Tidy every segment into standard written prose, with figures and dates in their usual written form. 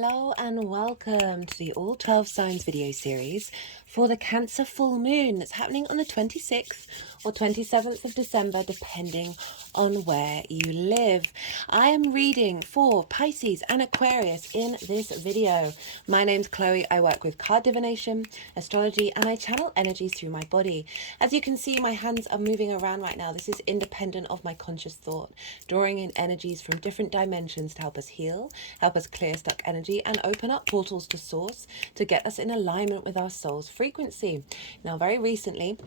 Hello and welcome to the All 12 Signs video series for the Cancer full moon that's happening on the 26th or 27th of December, depending on where you live. I am reading for Pisces and Aquarius in this video. My name's Chloe. I work with card divination, astrology, and I channel energies through my body. As you can see, my hands are moving around right now. This is independent of my conscious thought, drawing in energies from different dimensions to help us heal, help us clear stuck energy, and open up portals to source to get us in alignment with our soul's frequency. Now, very recently,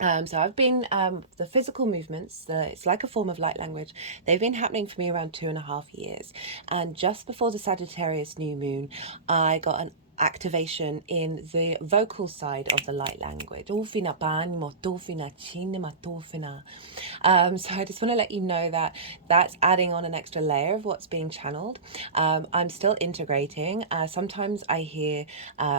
so I've been, the physical movements, it's like a form of light language. They've been happening for me around 2.5 years. And just before the Sagittarius new moon, I got an activation in the vocal side of the light language. So I just want to let you know that that's adding on an extra layer of what's being channeled. I'm still integrating. Sometimes I hear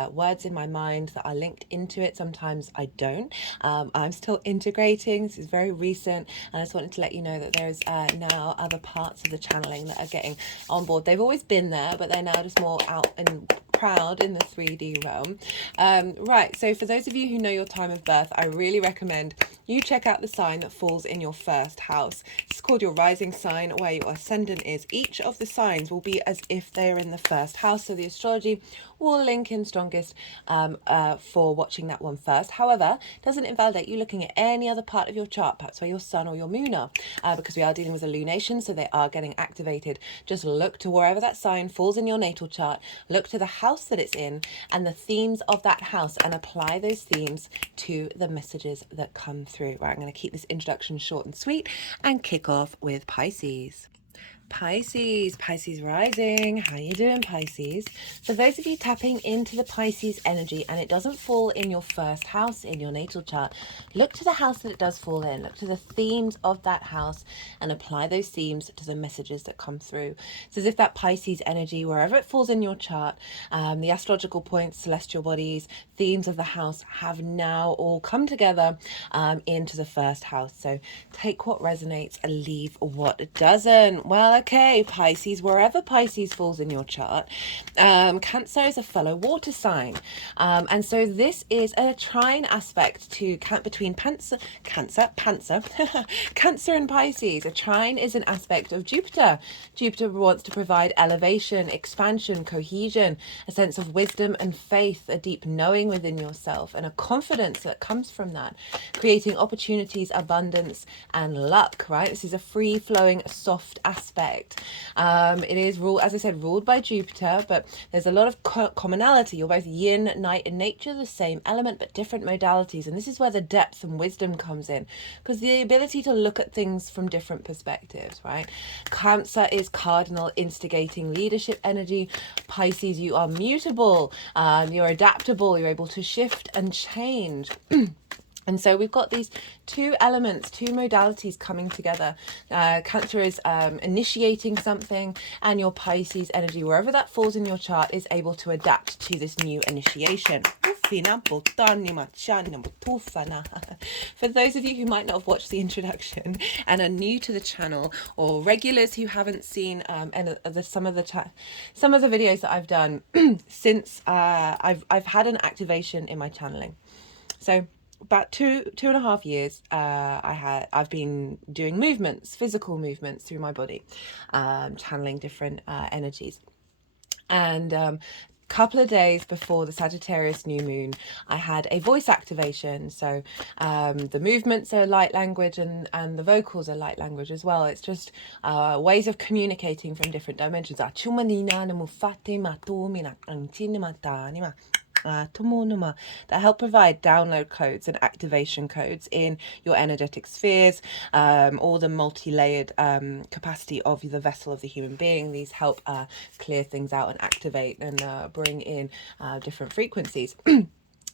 words in my mind that are linked into it. Sometimes I don't. I'm still integrating. This is very recent, and I just wanted to let you know that there's now other parts of the channeling that are getting on board. They've always been there, but they're now just more out and proud in the 3D realm. Right, so for those of you who know your time of birth, I really recommend you check out the sign that falls in your first house. It's called your rising sign, where your ascendant is. Each of the signs will be as if they are in the first house, so the astrology will link in strongest for watching that one first. However, it doesn't invalidate you looking at any other part of your chart, perhaps where your sun or your moon are, because we are dealing with a lunation, so they are getting activated. Just look to wherever that sign falls in your natal chart, look to the house that it's in and the themes of that house, and apply those themes to the messages that come through. Right, I'm going to keep this introduction short and sweet and kick off with Pisces. Pisces rising. How you doing, Pisces? For those of you tapping into the Pisces energy and it doesn't fall in your first house in your natal chart, look to the house that it does fall in. Look to the themes of that house and apply those themes to the messages that come through. It's as if that Pisces energy, wherever it falls in your chart, the astrological points, celestial bodies, themes of the house have now all come together into the first house. So take what resonates and leave what doesn't. Well, okay, Pisces, wherever Pisces falls in your chart, Cancer is a fellow water sign. And so this is a trine aspect to between Cancer and Pisces. A trine is an aspect of Jupiter. Jupiter wants to provide elevation, expansion, cohesion, a sense of wisdom and faith, a deep knowing within yourself, and a confidence that comes from that, creating opportunities, abundance, and luck, right? This is a free-flowing, soft aspect. It is as I said, ruled by Jupiter, but there's a lot of commonality. You're both yin, night, and nature, the same element, but different modalities. And this is where the depth and wisdom comes in, because the ability to look at things from different perspectives, right? Cancer is cardinal, instigating leadership energy. Pisces, you are mutable, you're adaptable, you're able to shift and change. And so we've got these two elements, two modalities coming together. Cancer is initiating something, and your Pisces energy, wherever that falls in your chart, is able to adapt to this new initiation. For those of you who might not have watched the introduction and are new to the channel, or regulars who haven't seen some of the videos that I've done since I've had an activation in my channeling. So about 2.5 years, I've been doing movements, physical movements through my body, channeling different energies. And couple of days before the Sagittarius new moon, I had a voice activation. So the movements are light language, and the vocals are light language as well. It's just ways of communicating from different dimensions. That help provide download codes and activation codes in your energetic spheres, all the multi-layered capacity of the vessel of the human being. These help clear things out and activate and bring in different frequencies.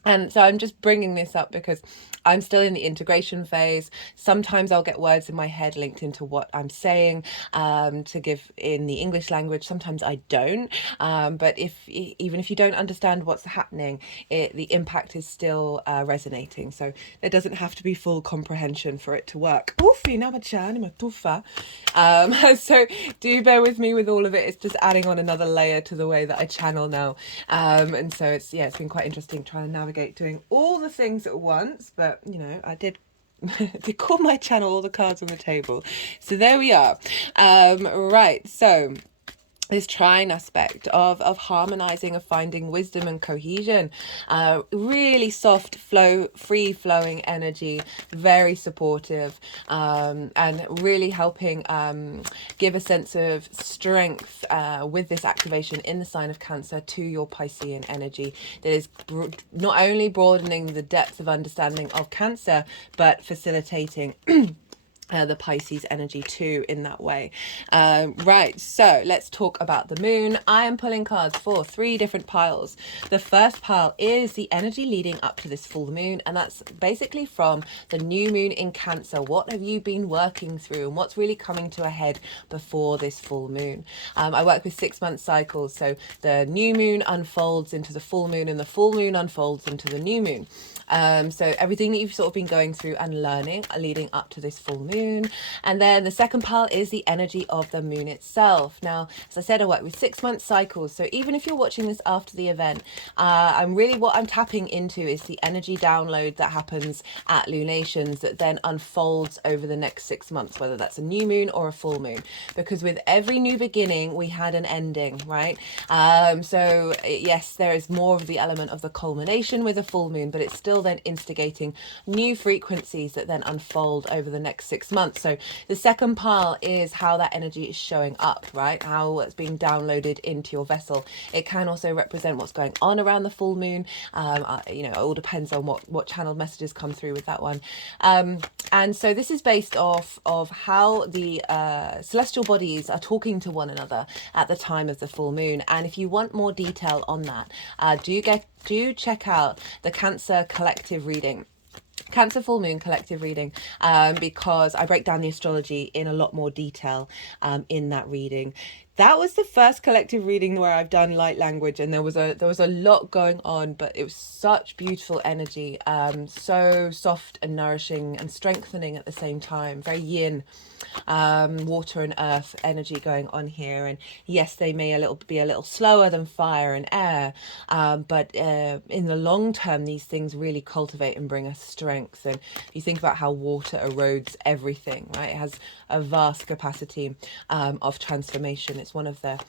And so I'm just bringing this up because I'm still in the integration phase. Sometimes I'll get words in my head linked into what I'm saying to give in the English language. Sometimes I don't. But even if you don't understand what's happening, the impact is still resonating. So there doesn't have to be full comprehension for it to work. So do bear with me with all of it. It's just adding on another layer to the way that I channel now. And so it's been quite interesting trying to navigate doing all the things at once. But, you know, I did call my channel all the cards on the table. So there we are. Right. So this trine aspect of harmonizing, of finding wisdom and cohesion, really soft flow, free flowing energy, very supportive, and really helping give a sense of strength with this activation in the sign of Cancer to your Piscean energy that is not only broadening the depth of understanding of Cancer, but facilitating the Pisces energy too in that way. Right, so let's talk about the moon. I am pulling cards for 3 different piles. The first pile is the energy leading up to this full moon, and that's basically from the new moon in Cancer. What have you been working through and what's really coming to a head before this full moon? I work with 6-month cycles, so the new moon unfolds into the full moon and the full moon unfolds into the new moon. So everything that you've sort of been going through and learning leading up to this full moon. And then the second pile is the energy of the moon itself. Now, as I said, I work with 6-month cycles. So even if you're watching this after the event, what I'm tapping into is the energy download that happens at lunations that then unfolds over the next 6 months, whether that's a new moon or a full moon. Because with every new beginning, we had an ending, right? So yes, there is more of the element of the culmination with a full moon, but it's still then instigating new frequencies that then unfold over the next 6 months. So the second pile is how that energy is showing up, right? How it's being downloaded into your vessel. It can also represent what's going on around the full moon. You know, it all depends on what channeled messages come through with that one. And so this is based off of how the celestial bodies are talking to one another at the time of the full moon. And if you want more detail on that, do check out the Cancer collective reading. Cancer full moon collective reading, because I break down the astrology in a lot more detail in that reading. That was the first collective reading where I've done light language, and there was a lot going on, but it was such beautiful energy, so soft and nourishing and strengthening at the same time. Very yin, water and earth energy going on here. And yes, they may be a little slower than fire and air, but in the long term, these things really cultivate and bring us strength. And if you think about how water erodes everything, right? It has a vast capacity of transformation. It's one of the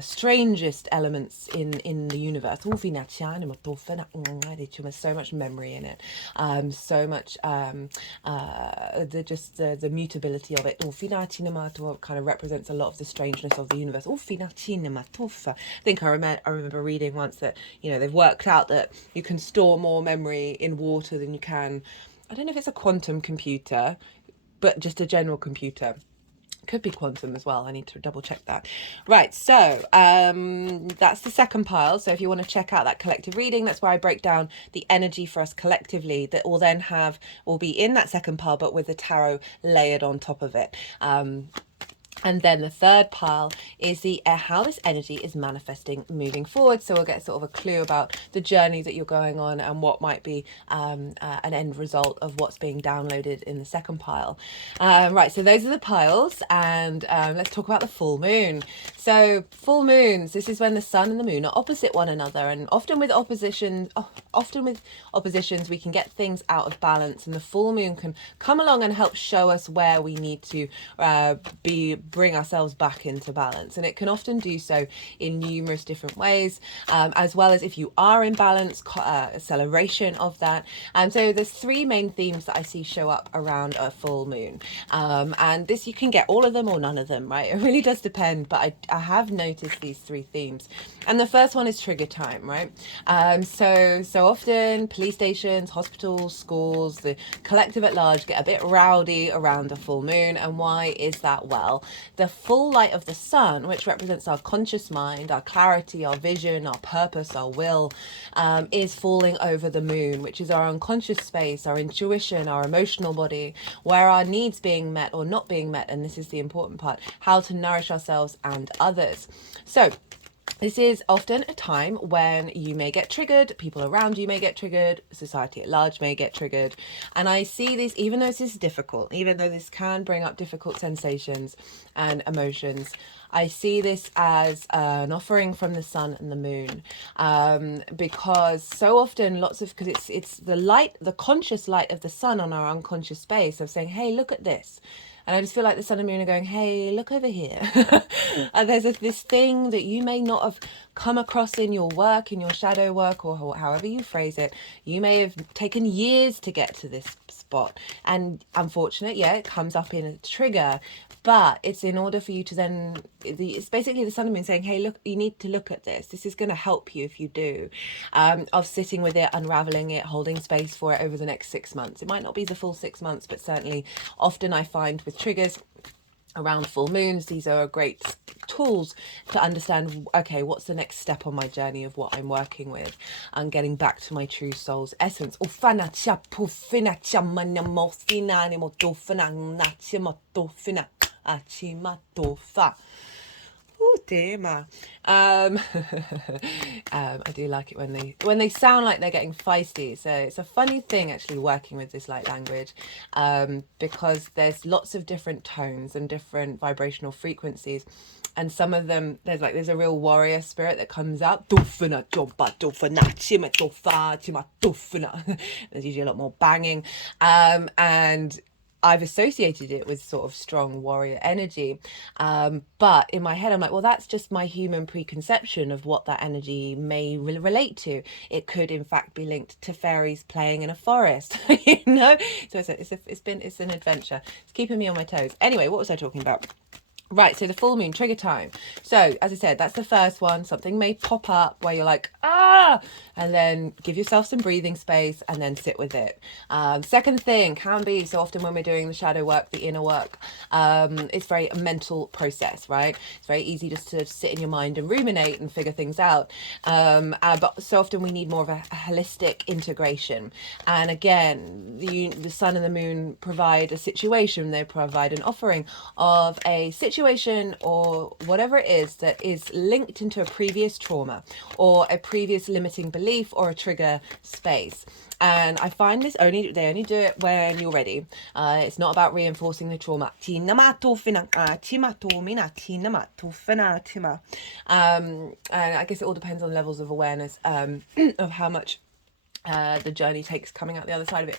strangest elements in the universe. There's so much memory in it, so much the mutability of it. Kind of represents a lot of the strangeness of the universe. I think I remember reading once that, you know, they've worked out that you can store more memory in water than you can, I don't know if it's a quantum computer, but just a general computer. Could be quantum as well. I need to double check that. Right, so that's the second pile. So if you want to check out that collective reading, that's where I break down the energy for us collectively that will be in that second pile, but with the tarot layered on top of it. And then the third pile is how this energy is manifesting moving forward. So we'll get sort of a clue about the journey that you're going on and what might be an end result of what's being downloaded in the second pile. Right, so those are the piles, and let's talk about the full moon. So full moons, this is when the sun and the moon are opposite one another, and often with oppositions, we can get things out of balance, and the full moon can come along and help show us where we need to bring ourselves back into balance. And it can often do so in numerous different ways, as well as if you are in balance, acceleration of that. And so there's 3 main themes that I see show up around a full moon, and this, you can get all of them or none of them, right? It really does depend, but I have noticed these 3 themes. And the first one is trigger time, right? So often police stations, hospitals, schools, the collective at large get a bit rowdy around a full moon. And why is that? Well, the full light of the sun, which represents our conscious mind, our clarity, our vision, our purpose, our will, is falling over the moon, which is our unconscious space, our intuition, our emotional body, where our needs being met or not being met. And this is the important part, how to nourish ourselves and others. So this is often a time when you may get triggered, people around you may get triggered, society at large may get triggered. And I see this, even though this is difficult, even though this can bring up difficult sensations and emotions, I see this as an offering from the sun and the moon, because so often because it's the light, the conscious light of the sun on our unconscious space of saying, hey, look at this. And I just feel like the sun and moon are going, hey, look over here. And there's this thing that you may not have come across in your work, in your shadow work, or however you phrase it. You may have taken years to get to this spot. And unfortunate, yeah, it comes up in a trigger. But it's in order for you to then, it's basically the sun and moon saying, hey, look, you need to look at this. This is going to help you if you do. Of sitting with it, unraveling it, holding space for it over the next 6 months. It might not be the full 6 months, but certainly often I find with triggers around full moons, these are great tools to understand, okay, what's the next step on my journey of what I'm working with and getting back to my true soul's essence. Oh dear, ma. I do like it when they sound like they're getting feisty. So it's a funny thing actually working with this light language, because there's lots of different tones and different vibrational frequencies. And some of them, there's a real warrior spirit that comes out. There's usually a lot more banging, and I've associated it with sort of strong warrior energy. But in my head, I'm like, well, that's just my human preconception of what that energy may relate to. It could, in fact, be linked to fairies playing in a forest, you know? So it's an adventure. It's keeping me on my toes. Anyway, what was I talking about? Right, so the full moon, trigger time. So, as I said, that's the first one. Something may pop up where you're like, and then give yourself some breathing space and then sit with it. Second thing can be, so often when we're doing the shadow work, the inner work, it's very a mental process, right? It's very easy just to sit in your mind and ruminate and figure things out. But so often we need more of a holistic integration. And again, the sun and the moon provide a situation, they provide an offering of a situation or whatever it is that is linked into a previous trauma or a previous limiting belief or a trigger space. And I find they only do it when you're ready. It's not about reinforcing the trauma. And I guess it all depends on levels of awareness of how much the journey takes coming out the other side of it.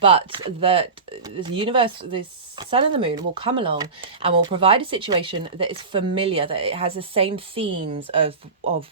But that the universe, this sun and the moon will come along and will provide a situation that is familiar, that it has the same themes of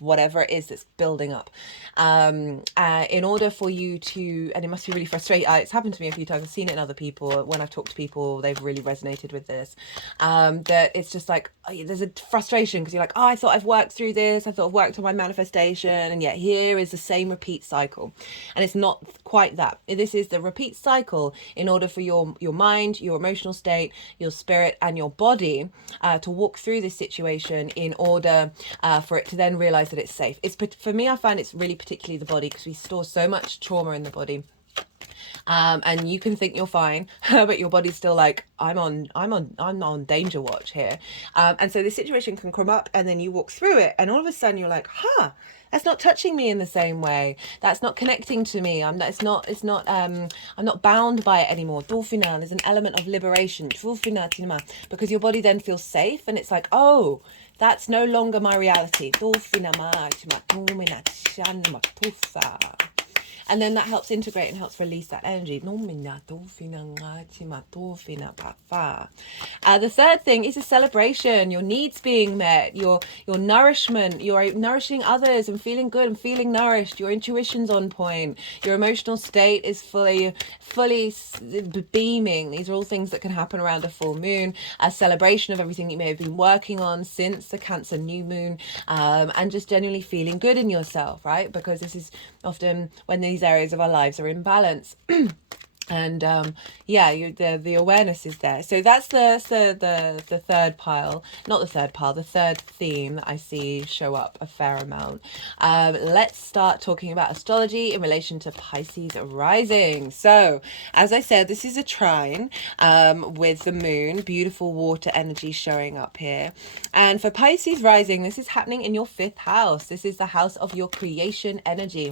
whatever it is that's building up. In order for you to, and it must be really frustrating. It's happened to me a few times. I've seen it in other people. When I've talked to people, they've really resonated with this. That it's just like, there's a frustration because you're like, I thought I've worked through this. I thought I've worked on my manifestation, and yet here is the same repeat cycle. And it's not quite that. This is the repeat cycle in order for your mind, your emotional state, your spirit, and your body to walk through this situation in order for it to then realize that it's safe. For me, I find it's really particularly the body, because we store so much trauma in the body. And you can think you're fine, but your body's still like, I'm on danger watch here. And so this situation can come up, and then you walk through it, and all of a sudden you're like, that's not touching me in the same way. That's not connecting to me. I'm not bound by it anymore. There's an element of liberation. Because your body then feels safe, and it's like, oh, that's no longer my reality. And then that helps integrate and helps release that energy. The third thing is a celebration, your needs being met, your nourishment, you're nourishing others and feeling good and feeling nourished, your intuition's on point, your emotional state is fully beaming. These are all things that can happen around a full moon. A celebration of everything you may have been working on since the Cancer new moon, and just genuinely feeling good in yourself, right? Because this is often when these areas of our lives are in balance. And yeah, the awareness is there. So that's the third pile, not the third pile, the third theme that I see show up a fair amount. Let's start talking about astrology in relation to Pisces rising. So as I said, this is a trine with the moon, beautiful water energy showing up here. And for Pisces rising, this is happening in your fifth house. This is the house of your creation energy.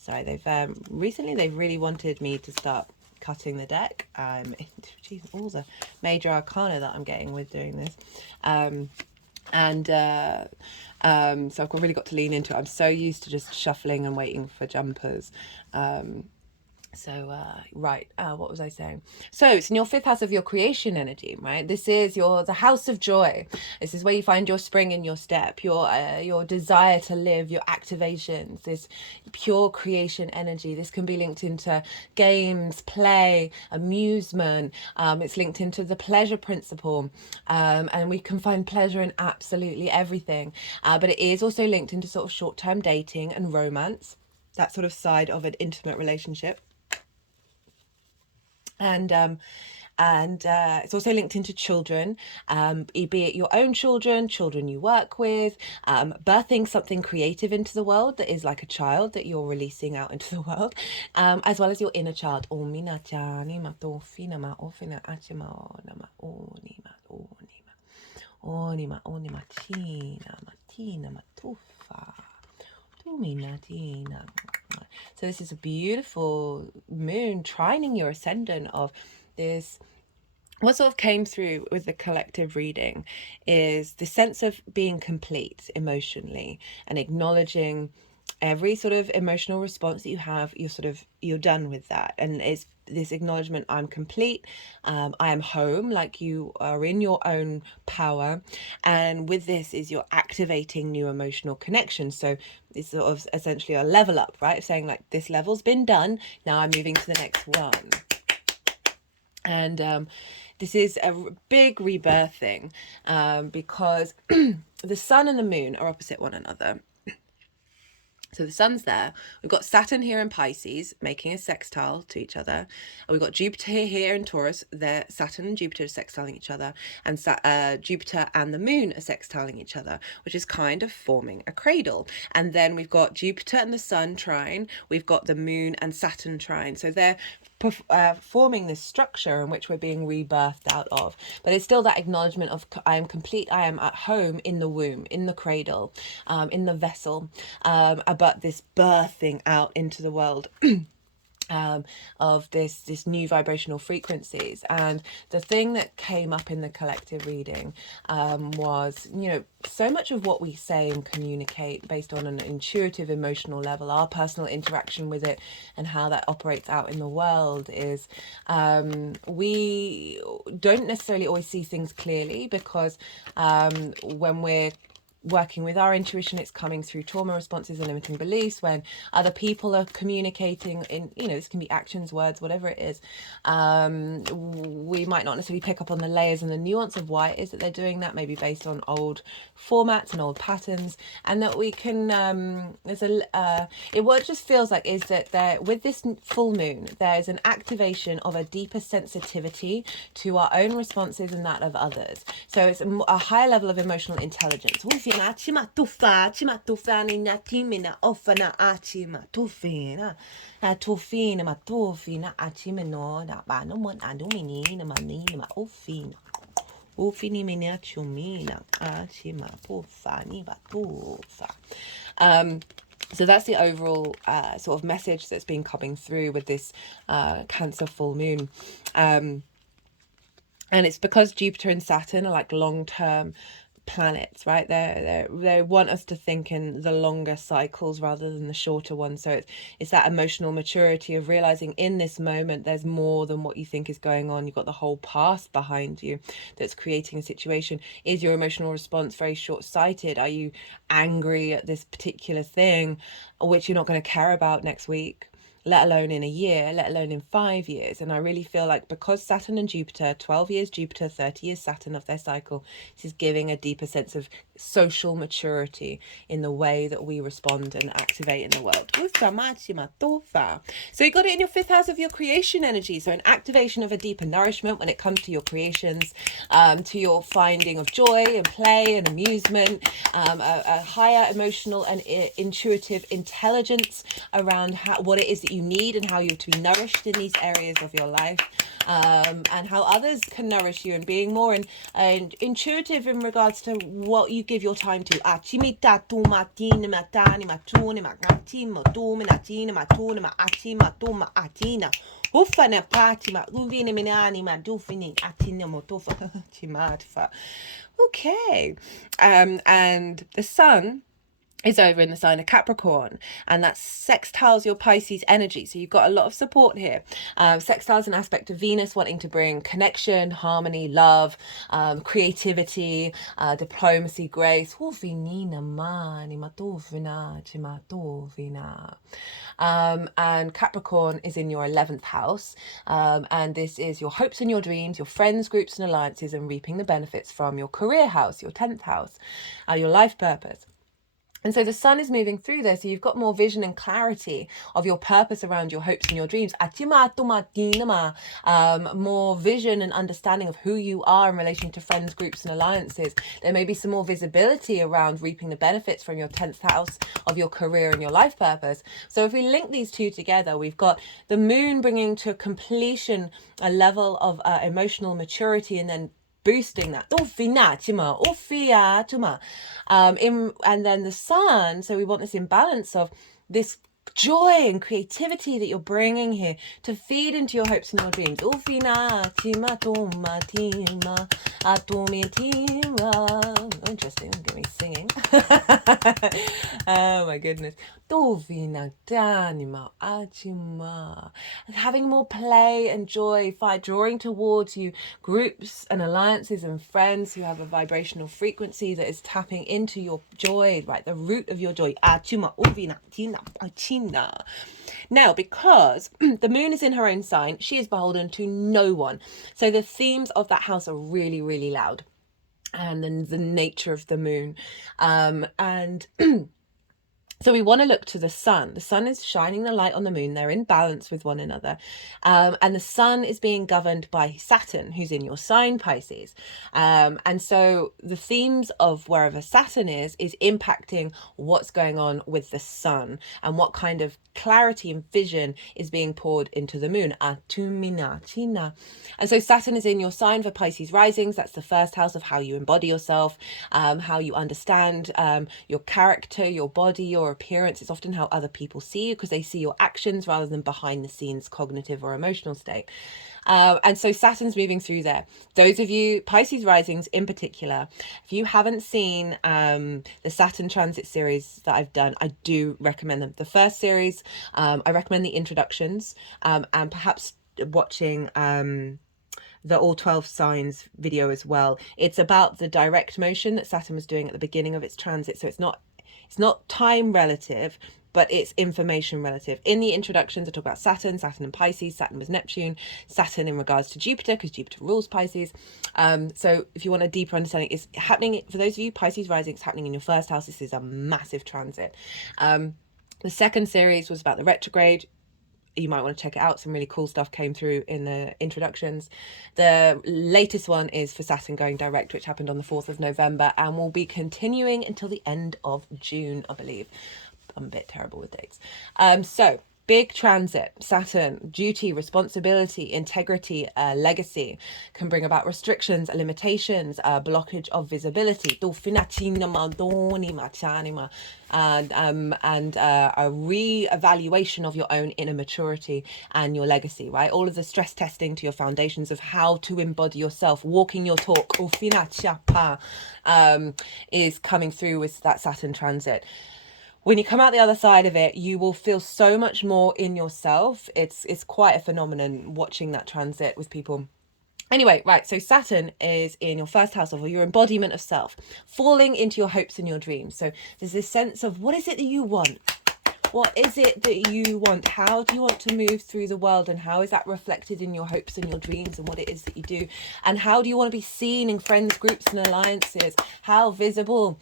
Sorry, they've really wanted me to start cutting the deck. Geez, all the major arcana that I'm getting with doing this. So I've really got to lean into it. I'm so used to just shuffling and waiting for jumpers. What was I saying? So it's in your fifth house of your creation energy, right? This is the house of joy. This is where you find your spring in your step, your desire to live, your activations, this pure creation energy. This can be linked into games, play, amusement. It's linked into the pleasure principle, and we can find pleasure in absolutely everything. But it is also linked into sort of short-term dating and romance, that sort of side of an intimate relationship. And it's also linked into children, be it your own children, children you work with, birthing something creative into the world that is like a child that you're releasing out into the world, as well as your inner child. So this is a beautiful moon trining your ascendant of this. What sort of came through with the collective reading is the sense of being complete emotionally and acknowledging every sort of emotional response that you have. You're done with that, and it's this acknowledgement: I'm complete, I am home, like you are in your own power. And with this is you're activating new emotional connections. So it's sort of essentially a level up, right? Saying like, this level's been done, now I'm moving to the next one. And this is a big rebirthing, because the sun and the moon are opposite one another. So the sun's there. We've got Saturn here in Pisces making a sextile to each other. And we've got Jupiter here in Taurus. There, Saturn and Jupiter are sextiling each other. And Jupiter and the moon are sextiling each other, which is kind of forming a cradle. And then we've got Jupiter and the sun trine. We've got the moon and Saturn trine. So they're forming this structure in which we're being rebirthed out of. But it's still that acknowledgement of, I am complete, I am at home in the womb, in the cradle, in the vessel, but this birthing out into the world of this new vibrational frequencies. And the thing that came up in the collective reading was, so much of what we say and communicate based on an intuitive emotional level, our personal interaction with it and how that operates out in the world is, we don't necessarily always see things clearly, because when we're working with our intuition, it's coming through trauma responses and limiting beliefs. When other people are communicating in, this can be actions, words, whatever it is, we might not necessarily pick up on the layers and the nuance of why it is that they're doing that, maybe based on old formats and old patterns. And that we can what it just feels like is that there, with this full moon, there's an activation of a deeper sensitivity to our own responses and that of others. So it's a higher level of emotional intelligence. So that's the overall sort of message that's been coming through with this Cancer full moon. And it's because Jupiter and Saturn are like long-term planets, right? They want us to think in the longer cycles rather than the shorter ones. So it's that emotional maturity of realizing in this moment there's more than what you think is going on. You've got the whole past behind you that's creating a situation. Is your emotional response very short-sighted? Are you angry at this particular thing, which you're not going to care about next week, let alone in a year, let alone in 5 years? And I really feel like because Saturn and Jupiter, 12 years Jupiter, 30 years Saturn of their cycle, this is giving a deeper sense of social maturity in the way that we respond and activate in the world. So you got it in your 5th house of your creation energy. So an activation of a deeper nourishment when it comes to your creations, to your finding of joy and play and amusement, a higher emotional and intuitive intelligence around what it is that you need and how you're to be nourished in these areas of your life, and how others can nourish you, and being more and intuitive in regards to what you give your time to. Okay. And the sun is over in the sign of Capricorn, and that sextiles your Pisces energy. So you've got a lot of support here. Sextiles an aspect of Venus wanting to bring connection, harmony, love, creativity, diplomacy, grace. And Capricorn is in your 11th house, and this is your hopes and your dreams, your friends, groups and alliances, and reaping the benefits from your career house, your 10th house, your life purpose. And so the sun is moving through there, so you've got more vision and clarity of your purpose around your hopes and your dreams. More vision and understanding of who you are in relation to friends, groups and alliances. There may be some more visibility around reaping the benefits from your 10th house of your career and your life purpose. So if we link these two together, we've got the moon bringing to completion a level of emotional maturity, and then boosting that. And then the sun, so we want this imbalance of this joy and creativity that you're bringing here to feed into your hopes and your dreams. Interesting, get me singing. Oh my goodness. Having more play and joy, drawing towards you groups and alliances and friends who have a vibrational frequency that is tapping into your joy, right? The root of your joy. Now, because the moon is in her own sign, she is beholden to no one. So the themes of that house are really, really loud. And then the nature of the moon. So we want to look to the sun. The sun is shining the light on the moon. They're in balance with one another. And the sun is being governed by Saturn, who's in your sign, Pisces. And so the themes of wherever Saturn is impacting what's going on with the sun and what kind of clarity and vision is being poured into the moon. And so Saturn is in your sign for Pisces risings. That's the 1st house of how you embody yourself, how you understand your character, your body, your appearance. It's often how other people see you, because they see your actions rather than behind the scenes cognitive or emotional state. And so Saturn's moving through there. Those of you, Pisces risings in particular, if you haven't seen the Saturn transit series that I've done, I do recommend them. The first series, I recommend the introductions, and perhaps watching the all 12 signs video as well. It's about the direct motion that Saturn was doing at the beginning of its transit. So it's not time relative, but it's information relative. In the introductions, I talk about Saturn and Pisces. Saturn was Neptune. Saturn in regards to Jupiter, because Jupiter rules Pisces. So if you want a deeper understanding, it's happening, for those of you Pisces rising, it's happening in your 1st house. This is a massive transit. The second series was about the retrograde. You might want to check it out. Some really cool stuff came through in the introductions. The latest one is for Saturn going direct, which happened on the 4th of November and will be continuing until the end of June, I believe. I'm a bit terrible with dates. So big transit, Saturn, duty, responsibility, integrity, legacy, can bring about restrictions, limitations, blockage of visibility, and a re-evaluation of your own inner maturity and your legacy, right? All of the stress testing to your foundations of how to embody yourself, walking your talk, is coming through with that Saturn transit. When you come out the other side of it, you will feel so much more in yourself. It's quite a phenomenon watching that transit with people. Anyway, right, so Saturn is in your first house of your embodiment of self, falling into your hopes and your dreams. So there's this sense of, what is it that you want? What is it that you want? How do you want to move through the world, and how is that reflected in your hopes and your dreams and what it is that you do? And how do you want to be seen in friends, groups and alliances? How visible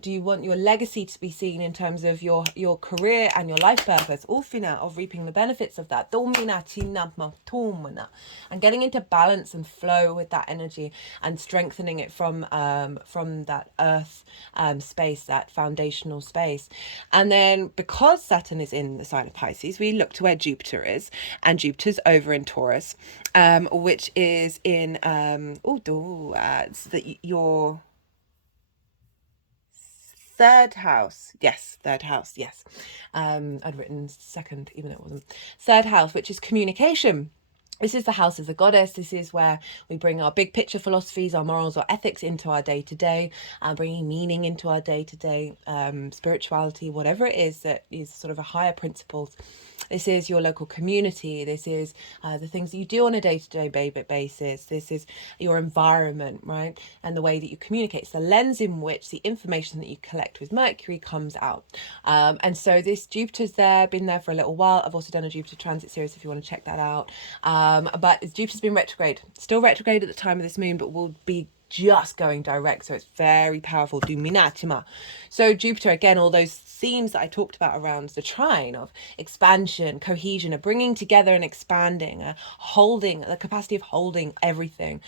do you want your legacy to be seen in terms of your career and your life purpose? Ulfina, of reaping the benefits of that. And getting into balance and flow with that energy and strengthening it from that earth space, that foundational space. And then because Saturn is in the sign of Pisces, we look to where Jupiter is, and Jupiter's over in Taurus, which is in your third house. Yes, third house. Yes, I'd written second, even though it wasn't. Third house, which is communication. This is the house of the goddess. This is where we bring our big picture philosophies, our morals, our ethics into our day-to-day, bringing meaning into our day-to-day, spirituality, whatever it is that is sort of a higher principles. This is your local community. This is the things that you do on a day-to-day basis. This is your environment, right? And the way that you communicate. It's the lens in which the information that you collect with Mercury comes out. And so this Jupiter's there, been there for a little while. I've also done a Jupiter transit series if you want to check that out. But Jupiter's been retrograde, still retrograde at the time of this moon, but will be just going direct, so it's very powerful. So Jupiter, again, all those themes that I talked about around the trine of expansion, cohesion, a bringing together and expanding, holding, the capacity of holding everything,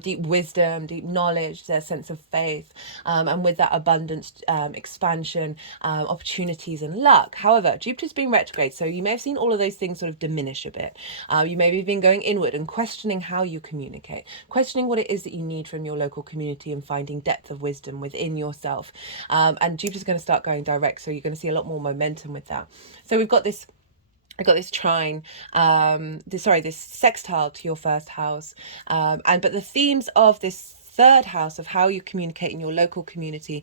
deep wisdom, deep knowledge, their sense of faith, and with that abundance, expansion, opportunities and luck. However, Jupiter's been retrograde, so you may have seen all of those things sort of diminish a bit. You may have been going inward and questioning how you communicate, questioning what it is that you need from your local community, and finding depth of wisdom within yourself. And Jupiter's going to start going direct, so you're going to see a lot more momentum with that. So we've got this, I got this trine, this sextile to your first house, but the themes of this third house of how you communicate in your local community,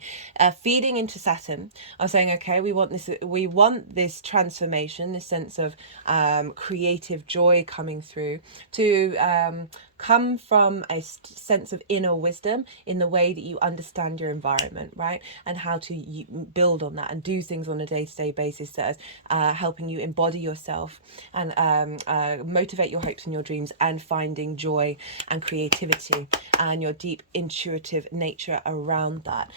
feeding into Saturn, are saying, okay, we want this transformation, this sense of creative joy coming through to come from a sense of inner wisdom in the way that you understand your environment, right? And how to build on that and do things on a day-to-day basis that is helping you embody yourself and motivate your hopes and your dreams, and finding joy and creativity and your deep intuitive nature around that.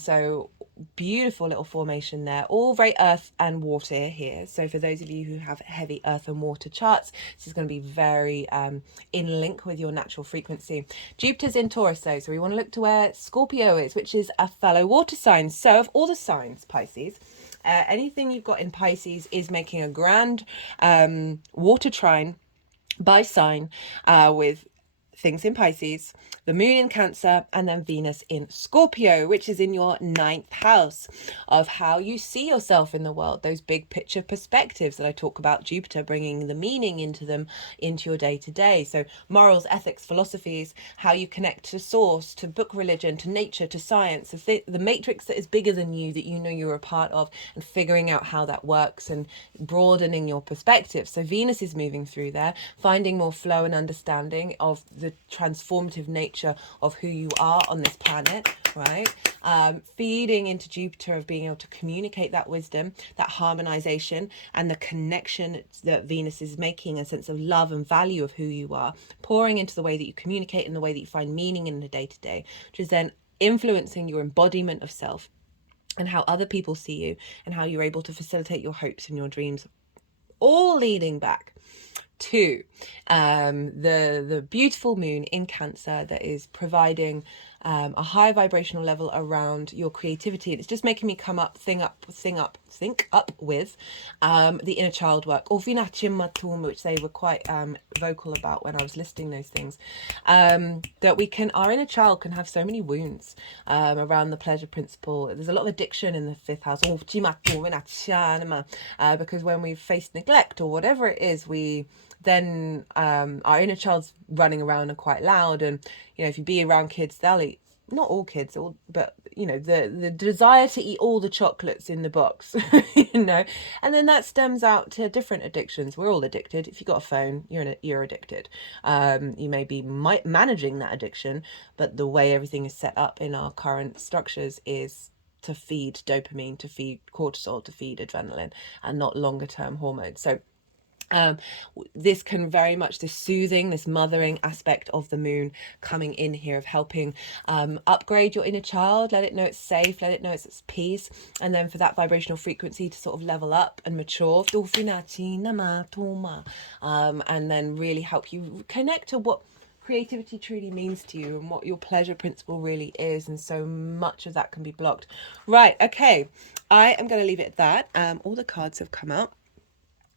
So beautiful little formation there, all very earth and water here. So for those of you who have heavy earth and water charts, this is going to be very in link with your natural frequency. Jupiter's in Taurus though, so we want to look to where Scorpio is, which is a fellow water sign. So of all the signs, Pisces, anything you've got in Pisces is making a grand water trine by sign, with things in Pisces, the moon in Cancer, and then Venus in Scorpio, which is in your ninth house of how you see yourself in the world, those big picture perspectives that I talk about, Jupiter bringing the meaning into them, into your day-to-day. So morals, ethics, philosophies, how you connect to source, to book religion, to nature, to science, the matrix that is bigger than you, that you know you're a part of, and figuring out how that works and broadening your perspective. So Venus is moving through there, finding more flow and understanding of the transformative nature of who you are on this planet, right? Feeding into Jupiter of being able to communicate that wisdom, that harmonization, and the connection that Venus is making, a sense of love and value of who you are, pouring into the way that you communicate and the way that you find meaning in the day-to-day, which is then influencing your embodiment of self and how other people see you and how you're able to facilitate your hopes and your dreams, all leading back to the beautiful moon in Cancer that is providing a high vibrational level around your creativity. It's just making me come up, think up with the inner child work, or which they were quite vocal about when I was listing those things. That our inner child can have so many wounds around the pleasure principle. There's a lot of addiction in the fifth house, because when we face neglect or whatever it is, we then our inner child's running around and quite loud. And if you be around kids, they'll eat, not all kids, but the desire to eat all the chocolates in the box, and then that stems out to different addictions. We're all addicted. If you've got a phone, you're addicted. You may be managing that addiction, but the way everything is set up in our current structures is to feed dopamine, to feed cortisol, to feed adrenaline, and not longer term hormones. So this can very much, this soothing, this mothering aspect of the moon coming in here, of helping upgrade your inner child, let it know it's safe, let it know it's at peace, and then for that vibrational frequency to sort of level up and mature, and then really help you connect to what creativity truly means to you and what your pleasure principle really is. And so much of that can be blocked. Right, okay, I am going to leave it at that. All the cards have come out.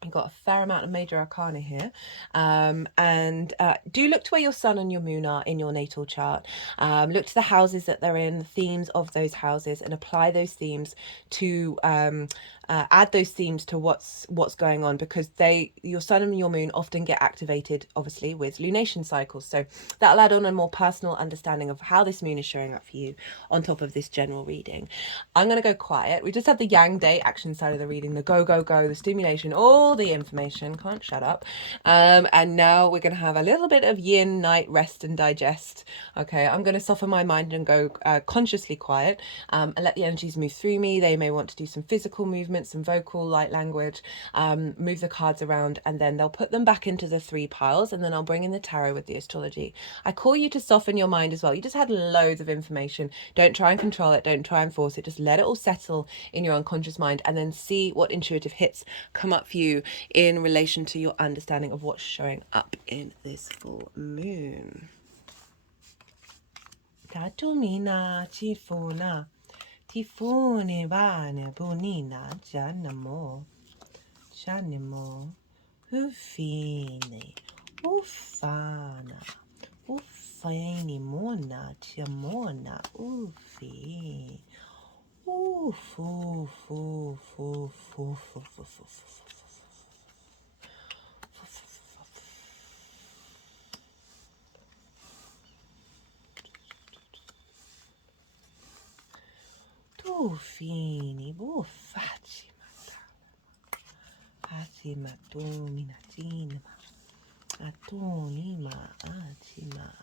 You've got a fair amount of major arcana here, and do look to where your sun and your moon are in your natal chart. Look to the houses that they're in, the themes of those houses, and apply those themes to add those themes to what's going on, because your sun and your moon often get activated, obviously, with lunation cycles. So that'll add on a more personal understanding of how this moon is showing up for you on top of this general reading. I'm going to go quiet. We just had the yang day action side of the reading, the go, the stimulation, all the information, can't shut up. And now we're going to have a little bit of yin, night, rest and digest. Okay, I'm going to soften my mind and go consciously quiet, and let the energies move through me. They may want to do some physical movements, some vocal, light language, move the cards around, and then they'll put them back into the 3 piles, and then I'll bring in the tarot with the astrology. I call you to soften your mind as well. You just had loads of information. Don't try and control it. Don't try and force it. Just let it all settle in your unconscious mind, and then see what intuitive hits come up for you in relation to your understanding of what's showing up in this full moon. Tatumina chifuna. Tifune bane bonina janamo. Janimo. Ufine. Ufana. Ufani mona chamona. Ufi. Ufu. Fini buffacci Acima domina cinema atonima acima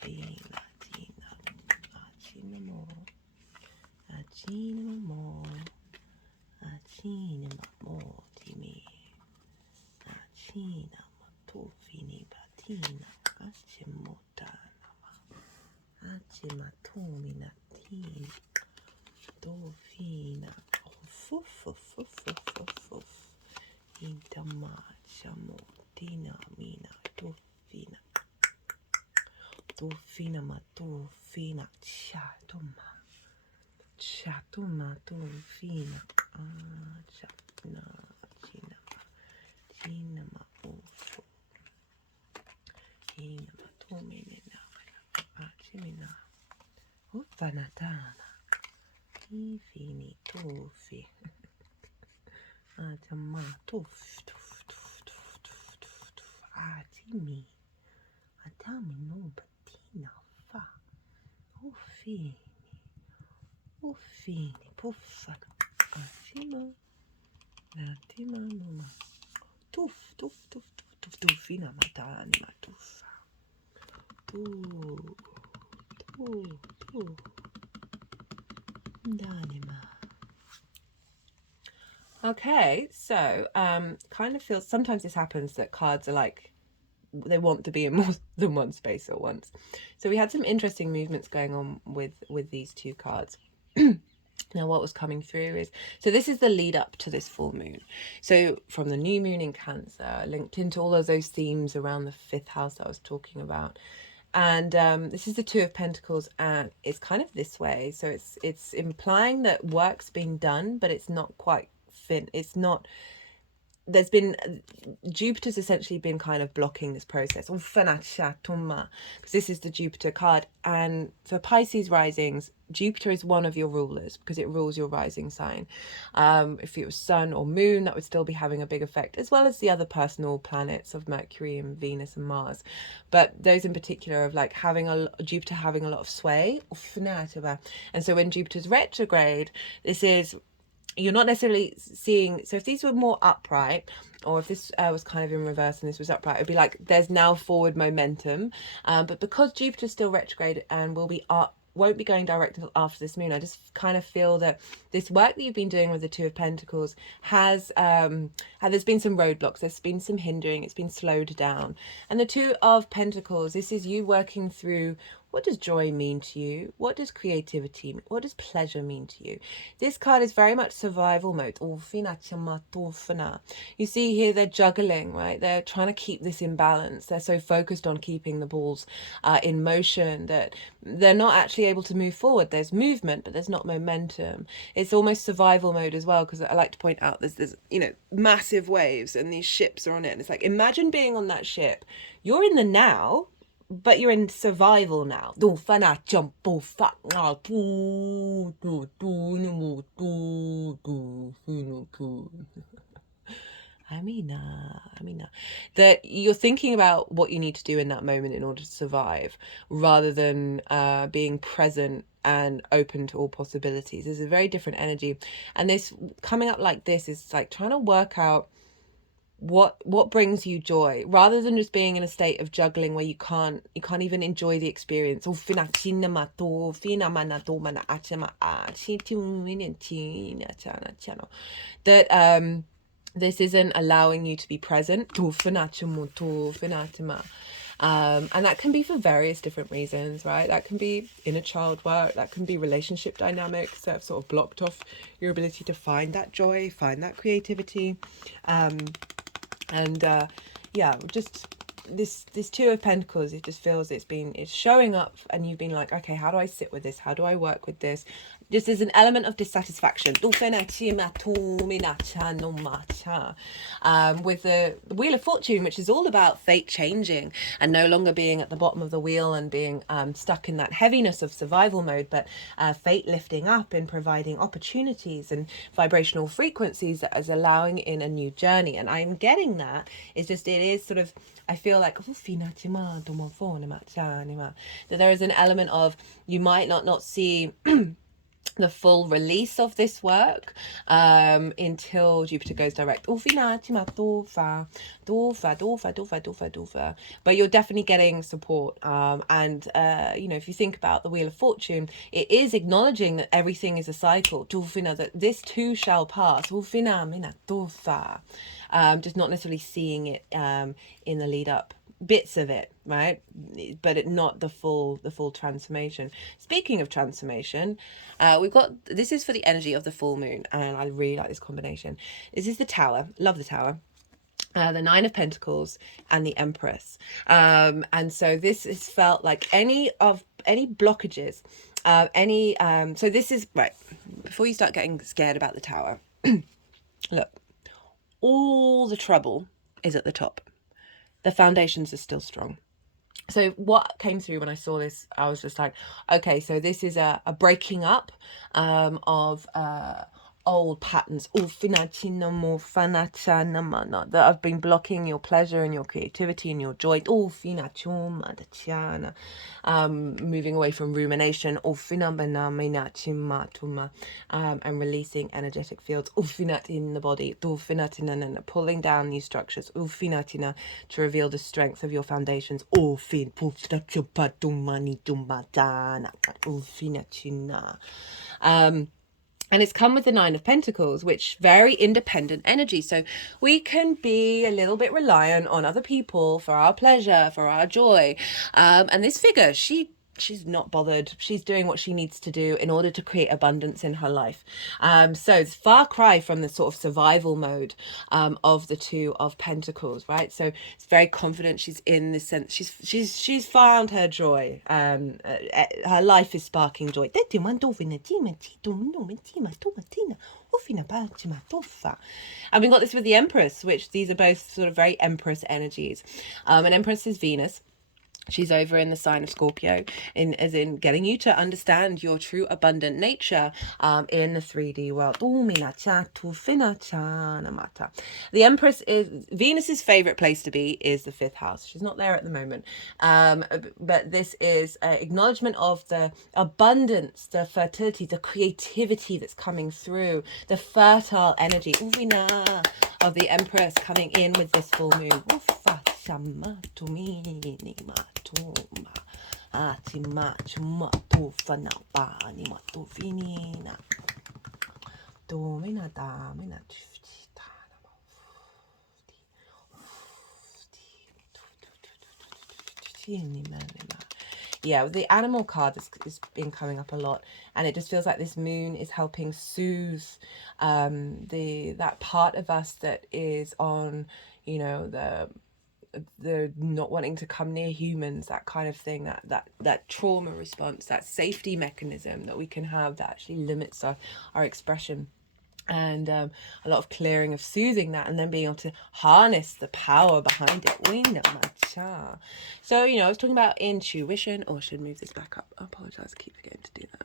bina tina acinamo timi acinama tofini batina acima tomina Dofina, Intama, Chamo, Dina, Mina, Dofina, Matofina, Chatuma, Dofina, Chatna, Chinama, Ofo, Inama, Tomina, Chimina, Ufanatana. Fini tofi. Atama tof. Atimi. Atami no batina fa. Ufini. Puffa. Atima. Atima numa. Tuf. Tufina matani matufa. Tu. Okay, so kind of feels, sometimes this happens that cards are like, they want to be in more than one space at once. So we had some interesting movements going on with these 2 cards. Now what was coming through is, so this is the lead up to this full moon. So from the new moon in Cancer, linked into all of those themes around the 5th house that I was talking about. And this is the Two of Pentacles, and it's kind of this way. So it's implying that work's been done, but it's not quite it's not, there's been, Jupiter's essentially been kind of blocking this process, because this is the Jupiter card. And for Pisces risings, Jupiter is one of your rulers because it rules your rising sign. If it was Sun or Moon, that would still be having a big effect, as well as the other personal planets of Mercury and Venus and Mars. But those in particular of like having Jupiter having a lot of sway. And so when Jupiter's retrograde, this is, you're not necessarily seeing, so if these were more upright, or if this was kind of in reverse and this was upright, it'd be like there's now forward momentum, but because Jupiter's still retrograde and won't be going direct until after this moon, I just kind of feel that this work that you've been doing with the Two of Pentacles has there's been some roadblocks, there's been some hindering, it's been slowed down. And the Two of Pentacles, this is you working through, what does joy mean to you? What does creativity mean? What does pleasure mean to you? This card is very much survival mode. You see here they're juggling, right? They're trying to keep this in balance. They're so focused on keeping the balls in motion that they're not actually able to move forward. There's movement, but there's not momentum. It's almost survival mode as well, because I like to point out there's massive waves and these ships are on it. And it's like, imagine being on that ship. You're in the now, but you're in survival now. Amina. That you're thinking about what you need to do in that moment in order to survive, rather than being present and open to all possibilities. There's a very different energy. And this coming up like this is like trying to work out what brings you joy, rather than just being in a state of juggling where you can't even enjoy the experience. That this isn't allowing you to be present. And that can be for various different reasons, right? That can be inner child work, that can be relationship dynamics that have sort of blocked off your ability to find that joy, find that creativity. Just this Two of Pentacles, it just feels it's showing up, and you've been like, okay, how do I sit with this? How do I work with this? Just as an element of dissatisfaction. With the Wheel of Fortune, which is all about fate changing and no longer being at the bottom of the wheel and being stuck in that heaviness of survival mode, but fate lifting up and providing opportunities and vibrational frequencies that is allowing in a new journey. And I'm getting that. It's just, it is sort of, I feel like that there is an element of, you might not see the full release of this work until Jupiter goes direct. But you're definitely getting support. If you think about the Wheel of Fortune, it is acknowledging that everything is a cycle. That this too shall pass. Just not necessarily seeing it in the lead up. Bits of it, right? But not the full transformation. Speaking of transformation, we've got, this is for the energy of the full moon, and I really like this combination. This is the Tower. Love the Tower. The Nine of Pentacles and the Empress. And so this has felt like any blockages, so this is, right, before you start getting scared about the Tower, look, all the trouble is at the top. The foundations are still strong. So what came through when I saw this, I was just like, okay, so this is a breaking up of old patterns that have been blocking your pleasure and your creativity and your joy. Moving away from rumination and releasing energetic fields in the body, pulling down these structures to reveal the strength of your foundations. And it's come with the Nine of Pentacles, which very independent energy. So we can be a little bit reliant on other people for our pleasure, for our joy. And this figure, she she's not bothered. She's doing what she needs to do in order to create abundance in her life. So it's far cry from the sort of survival mode of the Two of Pentacles, right? So it's very confident. She's in the sense she's found her joy. Her life is sparking joy. And we got this with the Empress, which these are both sort of very Empress energies. And Empress is Venus. She's over in the sign of Scorpio, as in getting you to understand your true abundant nature in the 3D world. The Empress is Venus's favorite place to be is the 5th house. She's not there at the moment, but this is an acknowledgement of the abundance, the fertility, the creativity that's coming through, the fertile energy of the Empress coming in with this full moon. Yeah, the animal card has been coming up a lot, and it just feels like this moon is helping soothe that part of us that is on, you know, the not wanting to come near humans, that kind of thing, that trauma response, that safety mechanism that we can have that actually limits our expression. And a lot of clearing of soothing that, and then being able to harness the power behind it. So, you know, I was talking about intuition, or I should move this back up. I apologize, I keep forgetting to do that.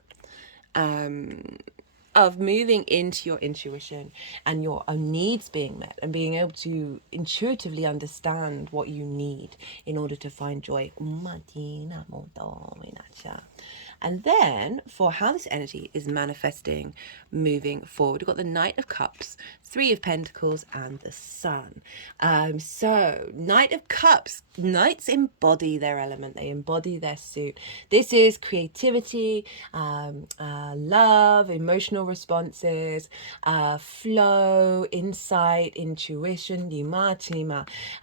Of moving into your intuition and your own needs being met, and being able to intuitively understand what you need in order to find joy. And then for how this energy is manifesting moving forward, we've got the Knight of Cups, 3 of Pentacles, and the Sun. So Knight of Cups, Knights embody their element, they embody their suit. This is creativity, love, emotional responses, flow, insight, intuition,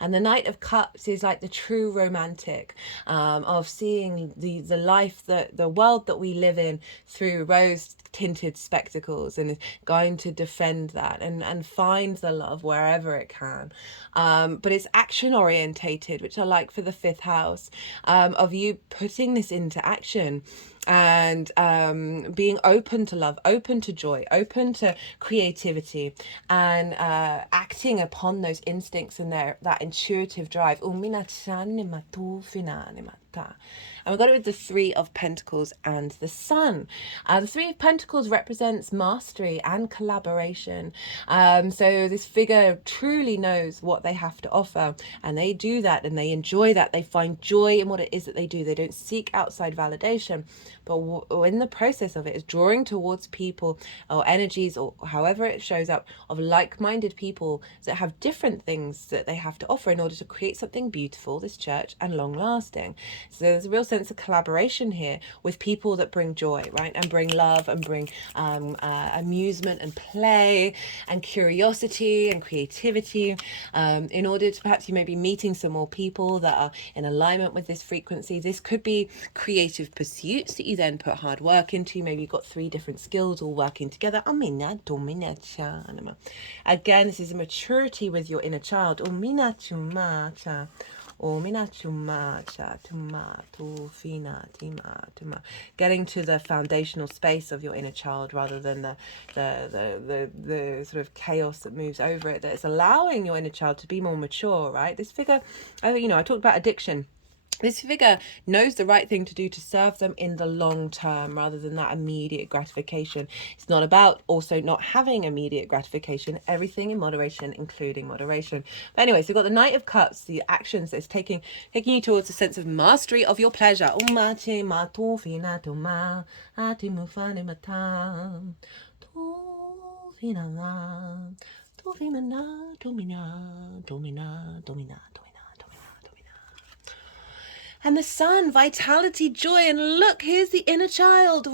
and the Knight of Cups is like the true romantic, of seeing the life, the world that we live in through rose tinted spectacles, and is going to defend that and find the love wherever it can. But it's action orientated, which I like for the 5th house, of you putting this into action and being open to love, open to joy, open to creativity, and acting upon those instincts and that intuitive drive. And we got it with the 3 of Pentacles and the Sun. The 3 of Pentacles represents mastery and collaboration. So this figure truly knows what they have to offer, and they do that, and they enjoy that. They find joy in what it is that they do. They don't seek outside validation, but in the process of it is drawing towards people or energies, or however it shows up, of like-minded people that have different things that they have to offer in order to create something beautiful, this church, and long-lasting. So there's a real sense of collaboration here with people that bring joy, right, and bring love, and bring amusement and play and curiosity and creativity, in order to, perhaps you may be meeting some more people that are in alignment with this frequency. This could be creative pursuits that you then put hard work into. Maybe you've got 3 different skills all working together. Again, this is a maturity with your inner child. Getting to the foundational space of your inner child, rather than the sort of chaos that moves over it, that is allowing your inner child to be more mature, right? This figure, I talked about addiction. This figure knows the right thing to do to serve them in the long term, rather than that immediate gratification. It's not about also not having immediate gratification, everything in moderation, including moderation. But anyway, so we've got the Knight of Cups, the actions that's taking you towards a sense of mastery of your pleasure. And the sun, vitality, joy, and look, here's the inner child.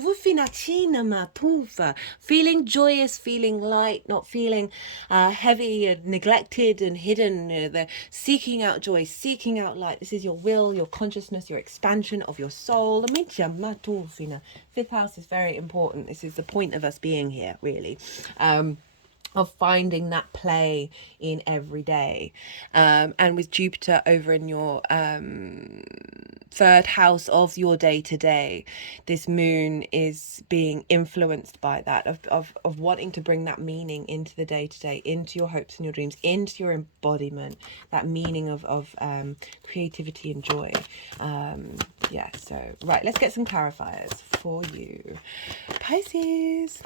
Feeling joyous, feeling light, not feeling heavy and neglected and hidden. They're seeking out joy, seeking out light. This is your will, your consciousness, your expansion of your soul. Fifth house is very important. This is the point of us being here, really. Of finding that play in every day. And with Jupiter over in your third house of your day to day, this moon is being influenced by that, of wanting to bring that meaning into the day to day, into your hopes and your dreams, into your embodiment, that meaning of creativity and joy. Yeah, so right, let's get some clarifiers for you, Pisces.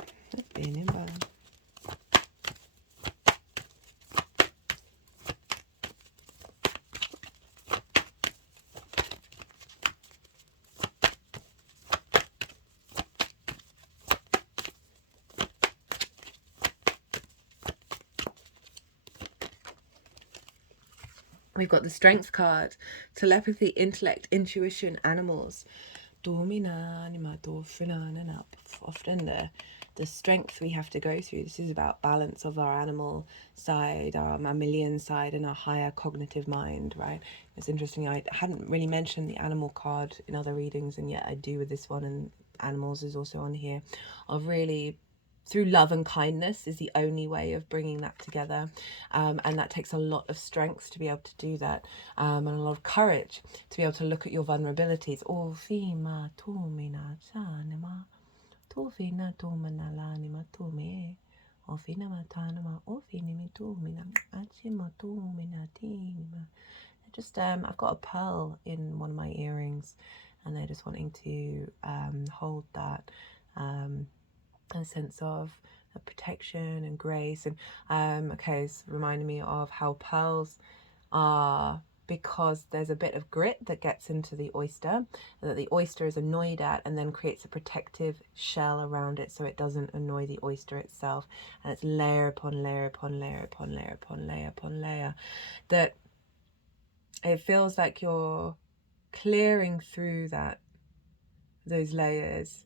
We've got the Strength card, telepathy, intellect, intuition, animals. Often the strength we have to go through. This is about balance of our animal side, our mammalian side, and our higher cognitive mind, right? It's interesting, I hadn't really mentioned the animal card in other readings, and yet I do with this one, and animals is also on here, of really through love and kindness is the only way of bringing that together, and that takes a lot of strength to be able to do that, and a lot of courage to be able to look at your vulnerabilities. Just I've got a pearl in one of my earrings, and they're just wanting to hold that a sense of protection and grace. And okay, it's reminding me of how pearls are, because there's a bit of grit that gets into the oyster that the oyster is annoyed at, and then creates a protective shell around it so it doesn't annoy the oyster itself. And it's layer upon layer upon layer upon layer upon layer upon layer, that it feels like you're clearing through those layers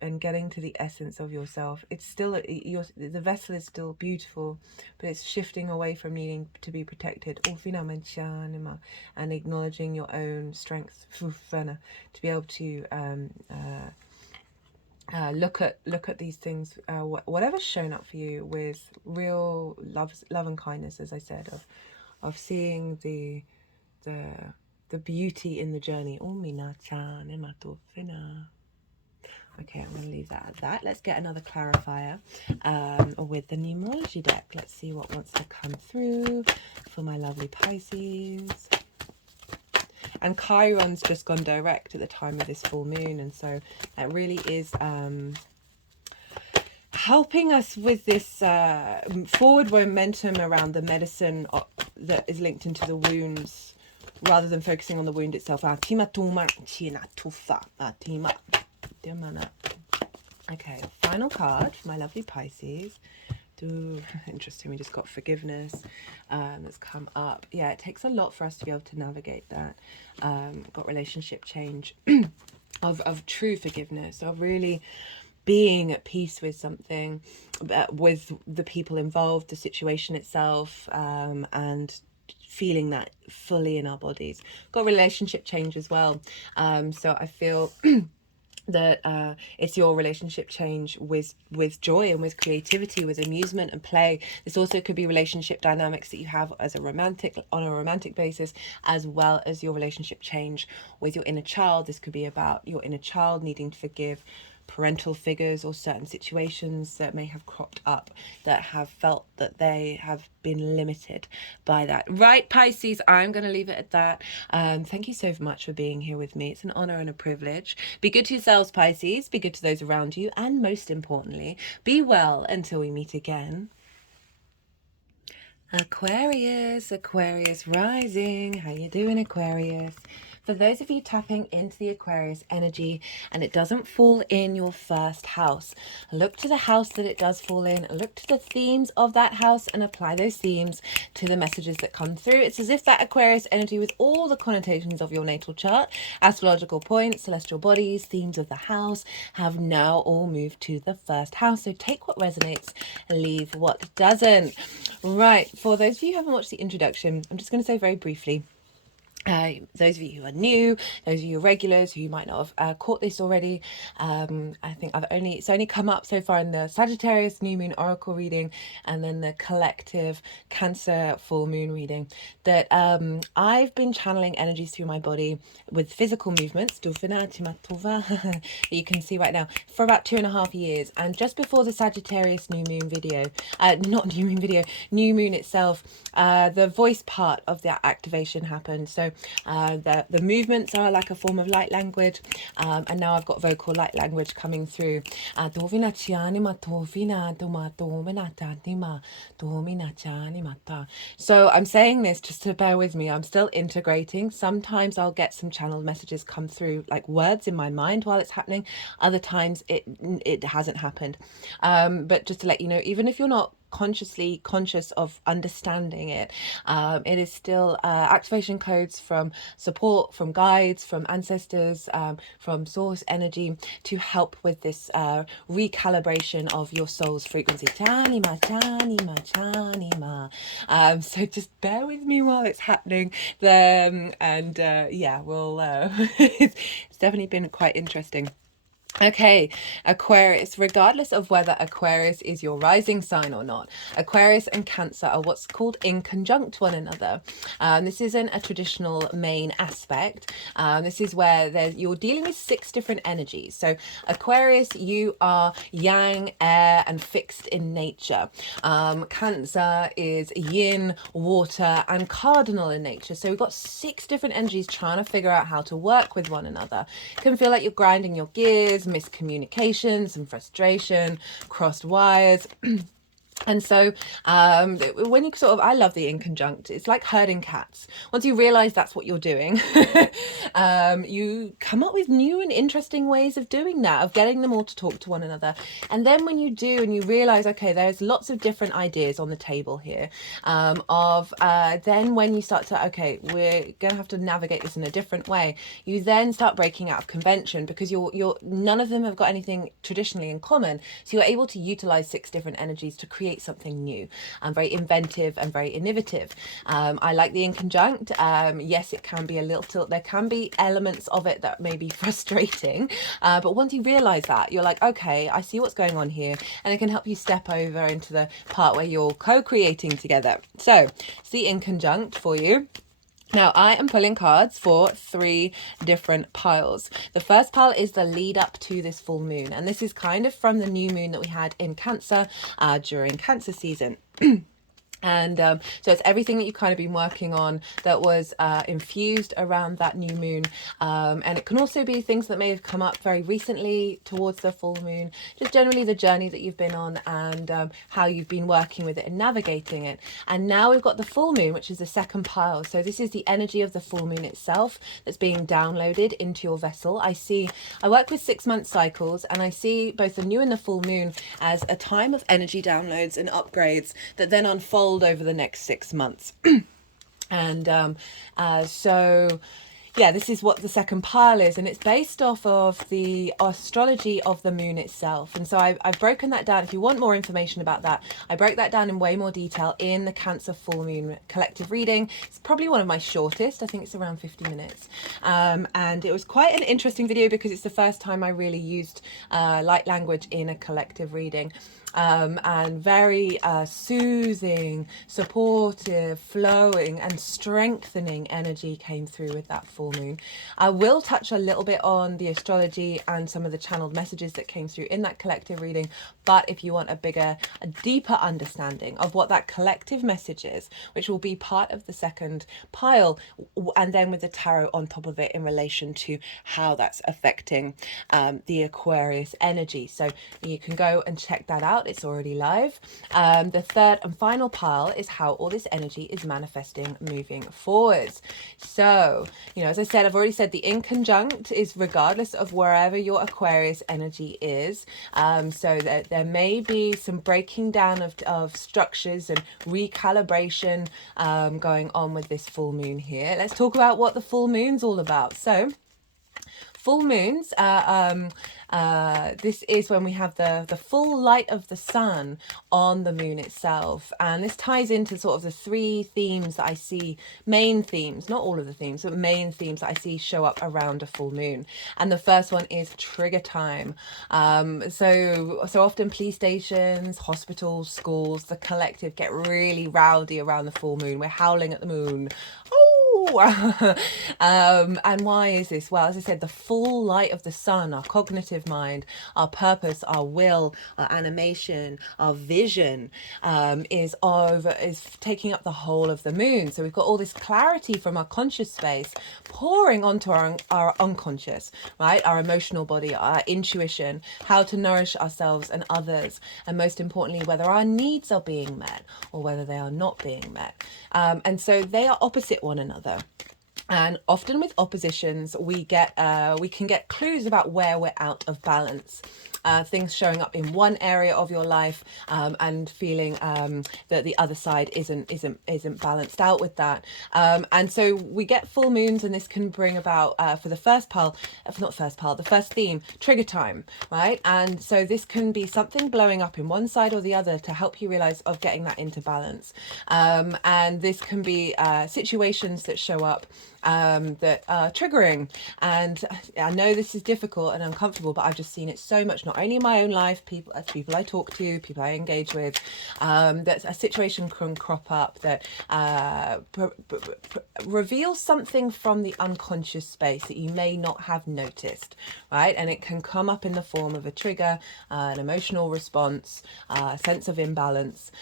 and getting to the essence of yourself. It's still the vessel is still beautiful, but it's shifting away from needing to be protected, and acknowledging your own strength to be able to look at these things, whatever's shown up for you, with real love and kindness, as I said, of seeing the beauty in the journey. Okay, I'm going to leave that at that. Let's get another clarifier with the numerology deck. Let's see what wants to come through for my lovely Pisces. And Chiron's just gone direct at the time of this full moon, and so that really is helping us with this forward momentum around the medicine that is linked into the wounds, rather than focusing on the wound itself. Okay, final card for my lovely Pisces. Interesting, we just got forgiveness that's come up. Yeah, it takes a lot for us to be able to navigate that. Got relationship change of true forgiveness, of really being at peace with something, with the people involved, the situation itself, and feeling that fully in our bodies. Got relationship change as well. So I feel that it's your relationship change with joy and with creativity, with amusement and play. This also could be relationship dynamics that you have as on a romantic basis, as well as your relationship change with your inner child. This could be about your inner child needing to forgive parental figures or certain situations that may have cropped up that have felt that they have been limited by that. Right, Pisces, I'm going to leave it at that. Thank you so much for being here with me. It's an honor and a privilege. Be good to yourselves, Pisces. Be good to those around you. And most importantly, be well until we meet again. Aquarius rising. How you doing, Aquarius? For those of you tapping into the Aquarius energy and it doesn't fall in your first house, look to the house that it does fall in, look to the themes of that house and apply those themes to the messages that come through. It's as if that Aquarius energy with all the connotations of your natal chart, astrological points, celestial bodies, themes of the house have now all moved to the first house. So take what resonates, leave what doesn't. Right, for those of you who haven't watched the introduction, I'm just going to say very briefly, those of you who are new, those of you regulars who might not have caught this already, I think it's only come up so far in the Sagittarius new moon oracle reading and then the collective Cancer full moon reading, that I've been channeling energies through my body with physical movements that you can see right now for about 2.5 years. And just before the Sagittarius new moon video, new moon itself, the voice part of that activation happened. So the movements are like a form of light language, and now I've got vocal light language coming through. So I'm saying this just to bear with me. I'm still integrating. Sometimes I'll get some channeled messages come through like words in my mind while it's happening. Other times it hasn't happened. But just to let you know, even if you're not consciously conscious of understanding it, it is still activation codes from support, from guides, from ancestors, from source energy to help with this recalibration of your soul's frequency. So just bear with me while it's happening. Yeah, we'll it's definitely been quite interesting. Okay, Aquarius, regardless of whether Aquarius is your rising sign or not, Aquarius and Cancer are what's called in conjunct one another. This isn't a traditional main aspect. This is where you're dealing with 6 different energies. So Aquarius, you are yang, air, and fixed in nature. Cancer is yin, water, and cardinal in nature. So we've got 6 different energies trying to figure out how to work with one another. It can feel like you're grinding your gears, miscommunication, some frustration, crossed wires. And so when you I love the in conjunct. It's like herding cats. Once you realize that's what you're doing, you come up with new and interesting ways of doing that, of getting them all to talk to one another. And then when you do and you realize, okay, there's lots of different ideas on the table here, then when you start to, okay, we're going to have to navigate this in a different way, you then start breaking out of convention because none of them have got anything traditionally in common. So you're able to utilize 6 different energies to create something new and very inventive and very innovative. I like the in conjunct. Yes, it can be a little, there can be elements of it that may be frustrating, but once you realize that, you're like, okay, I see what's going on here, and it can help you step over into the part where you're co-creating together. So it's the in conjunct for you. Now, I am pulling cards for 3 different piles. The first pile is the lead up to this full moon, and this is kind of from the new moon that we had in Cancer during Cancer season. And so it's everything that you've kind of been working on that was infused around that new moon, and it can also be things that may have come up very recently towards the full moon, just generally the journey that you've been on and how you've been working with it and navigating it. And now we've got the full moon, which is the second pile. So this is the energy of the full moon itself that's being downloaded into your vessel. I work with 6-month cycles, and I see both the new and the full moon as a time of energy downloads and upgrades that then unfold over the next 6 months. And so yeah, this is what the second pile is, and it's based off of the astrology of the moon itself. And so I've broken that down. If you want more information about that, I broke that down in way more detail in the Cancer full moon collective reading. It's probably one of my shortest. I think it's around 50 minutes. And it was quite an interesting video because it's the first time I really used light language in a collective reading. And very soothing, supportive, flowing and strengthening energy came through with that full moon. I will touch a little bit on the astrology and some of the channeled messages that came through in that collective reading, but if you want a deeper understanding of what that collective message is, which will be part of the second pile, and then with the tarot on top of it in relation to how that's affecting the Aquarius energy. So you can go and check that out. out, it's already live. The third and final pile is how all this energy is manifesting moving forwards. So, as I said, I've already said the inconjunct is regardless of wherever your Aquarius energy is. So that there may be some breaking down of structures and recalibration going on with this full moon here. Let's talk about what the full moon's all about. So, full moons, this is when we have the full light of the sun on the moon itself. And this ties into sort of the three themes that I see, main themes, not all of the themes, but main themes that I see show up around a full moon. And the first one is trigger time. So often police stations, hospitals, schools, the collective get really rowdy around the full moon. We're howling at the moon. And why is this? Well, as I said, the full light of the sun, our cognitive mind, our purpose, our will, our animation, our vision is taking up the whole of the moon. So we've got all this clarity from our conscious space pouring onto our unconscious, right? Our emotional body, our intuition, how to nourish ourselves and others, and most importantly, whether our needs are being met or whether they are not being met. And so they are opposite one another. And often with oppositions, we can get clues about where we're out of balance. Things showing up in one area of your life and feeling that the other side isn't balanced out with that. And so we get full moons, and this can bring about for the first pile, the first theme, trigger time, right? And so this can be something blowing up in one side or the other to help you realize of getting that into balance. And this can be situations that show up that are triggering. And I know this is difficult and uncomfortable, but I've just seen it so much, not only in my own life, people I talk to, people I engage with, that a situation can crop up that reveals something from the unconscious space that you may not have noticed, right? And it can come up in the form of a trigger, an emotional response, a sense of imbalance.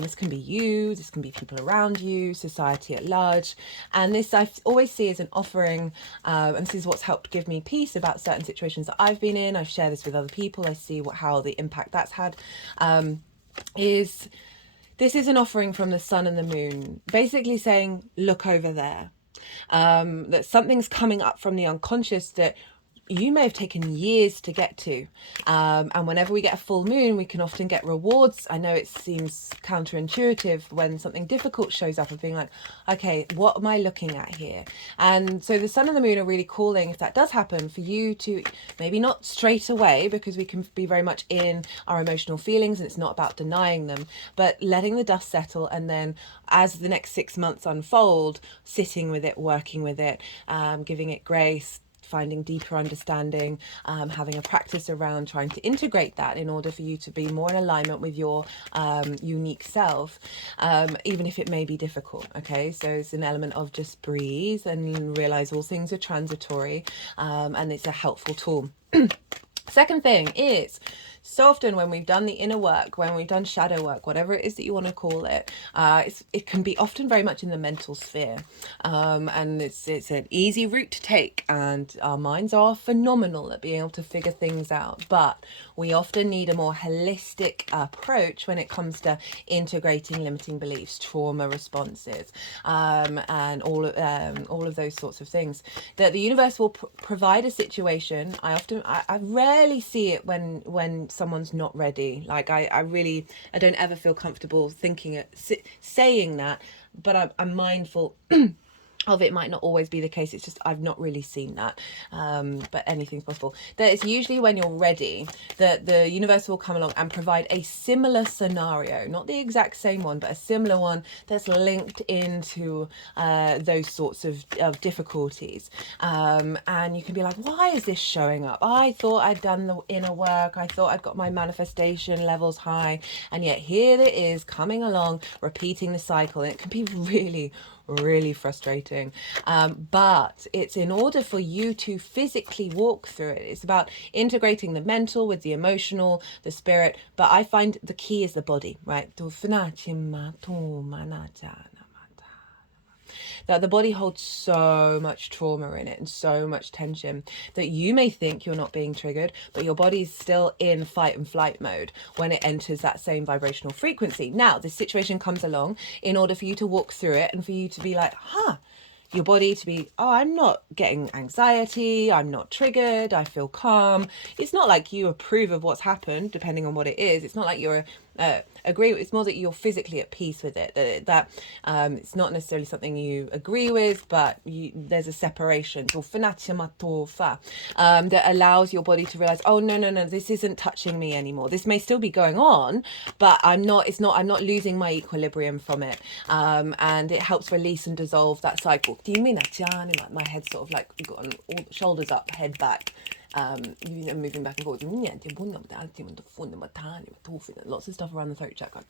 This can be you, this can be people around you, society at large. And this I always see as an offering, and this is what's helped give me peace about certain situations that I've been in. I've shared this with other people. I see how the impact that's had. This is an offering from the sun and the moon, basically saying, look over there. That something's coming up from the unconscious that you may have taken years to get to. And whenever we get a full moon, we can often get rewards. I know it seems counterintuitive when something difficult shows up of being like, okay, what am I looking at here? And so the sun and the moon are really calling, if that does happen, for you to maybe not straight away, because we can be very much in our emotional feelings and it's not about denying them, but letting the dust settle. And then as the next 6 months unfold, sitting with it, working with it, giving it grace, finding deeper understanding, having a practice around trying to integrate that in order for you to be more in alignment with your unique self, even if it may be difficult. Okay, so it's an element of just breathe and realize all things are transitory, and it's a helpful tool. Second thing is, so often when we've done the inner work, when we've done shadow work, whatever it is that you want to call it, it can be often very much in the mental sphere. And it's an easy route to take, and our minds are phenomenal at being able to figure things out. But we often need a more holistic approach when it comes to integrating limiting beliefs, trauma responses, and all of those sorts of things. That the universe will provide a situation. I rarely see it when someone's not ready. Like I don't ever feel comfortable saying that, but I'm mindful of it might not always be the case. It's just I've not really seen that, but anything's possible. That it's usually when you're ready that the universe will come along and provide a similar scenario, not the exact same one, but a similar one that's linked into those sorts of difficulties. And you can be like, why is this showing up? I thought I'd done the inner work, I thought I'd got my manifestation levels high, and yet here it is coming along, repeating the cycle. And it can be really frustrating, but it's in order for you to physically walk through it. It's about integrating the mental with the emotional, the spirit, but I find the key is the body, right? that the body holds so much trauma in it and so much tension that you may think you're not being triggered, but your body's still in fight and flight mode when it enters that same vibrational frequency. Now, this situation comes along in order for you to walk through it and for you to be like, your body to be, oh, I'm not getting anxiety, I'm not triggered, I feel calm. It's not like you approve of what's happened, depending on what it is. It's not like you're agree. It's more that you're physically at peace with it. That it's not necessarily something you agree with, but there's a separation that allows your body to realize, oh no, this isn't touching me anymore. This may still be going on, but I'm not losing my equilibrium from it. And it helps release and dissolve that cycle. My head's sort of like got all shoulders up, head back. Moving back and forth. Lots of stuff around the throat chakra.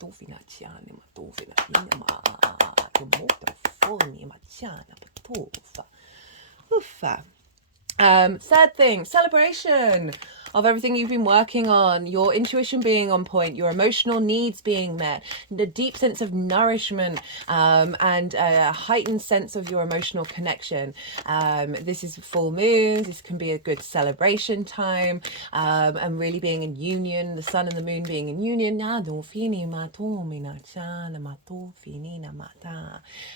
Third thing, celebration of everything you've been working on, your intuition being on point, your emotional needs being met, the deep sense of nourishment, and a heightened sense of your emotional connection. This is full moons. This can be a good celebration time, and really being in union, the sun and the moon being in union,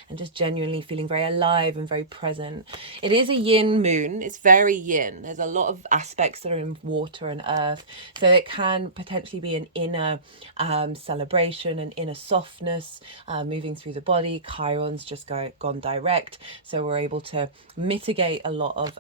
and just genuinely feeling very alive and very present. It is a yin moon. It's very yin. There's a lot of aspects that are in water and earth, so it can potentially be an inner celebration, an inner softness moving through the body. Chiron's just gone direct, so we're able to mitigate a lot of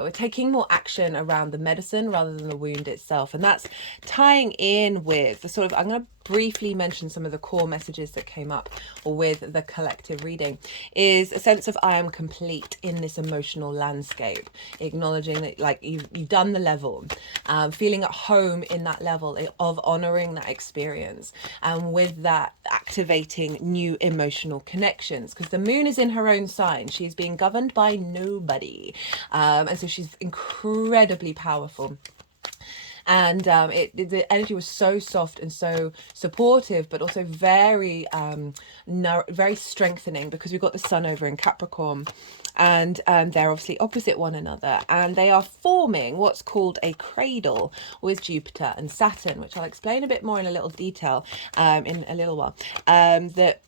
we're taking more action around the medicine rather than the wound itself, and that's tying in with the sort of, I'm going to briefly mention some of the core messages that came up with the collective reading, is a sense of I am complete in this emotional landscape, acknowledging that like you've done the level, feeling at home in that level of honoring that experience, and with that activating new emotional connections, because the moon is in her own sign. She's being governed by nobody, and so she's incredibly powerful. And the energy was so soft and so supportive, but also very very strengthening, because we've got the sun over in Capricorn, and they're obviously opposite one another, and they are forming what's called a cradle with Jupiter and Saturn, which I'll explain a bit more in a little detail in a little while. That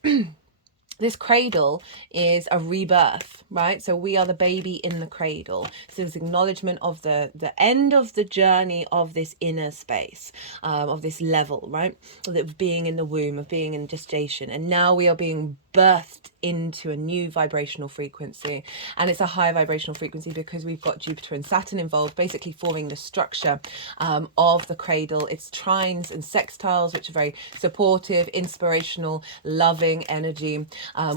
this cradle is a rebirth, right? So we are the baby in the cradle. So there's acknowledgement of the end of the journey of this inner space, of this level, right? Of being in the womb, of being in gestation. And now we are being birthed into a new vibrational frequency. And it's a high vibrational frequency because we've got Jupiter and Saturn involved, basically forming the structure of the cradle. It's trines and sextiles, which are very supportive, inspirational, loving energy.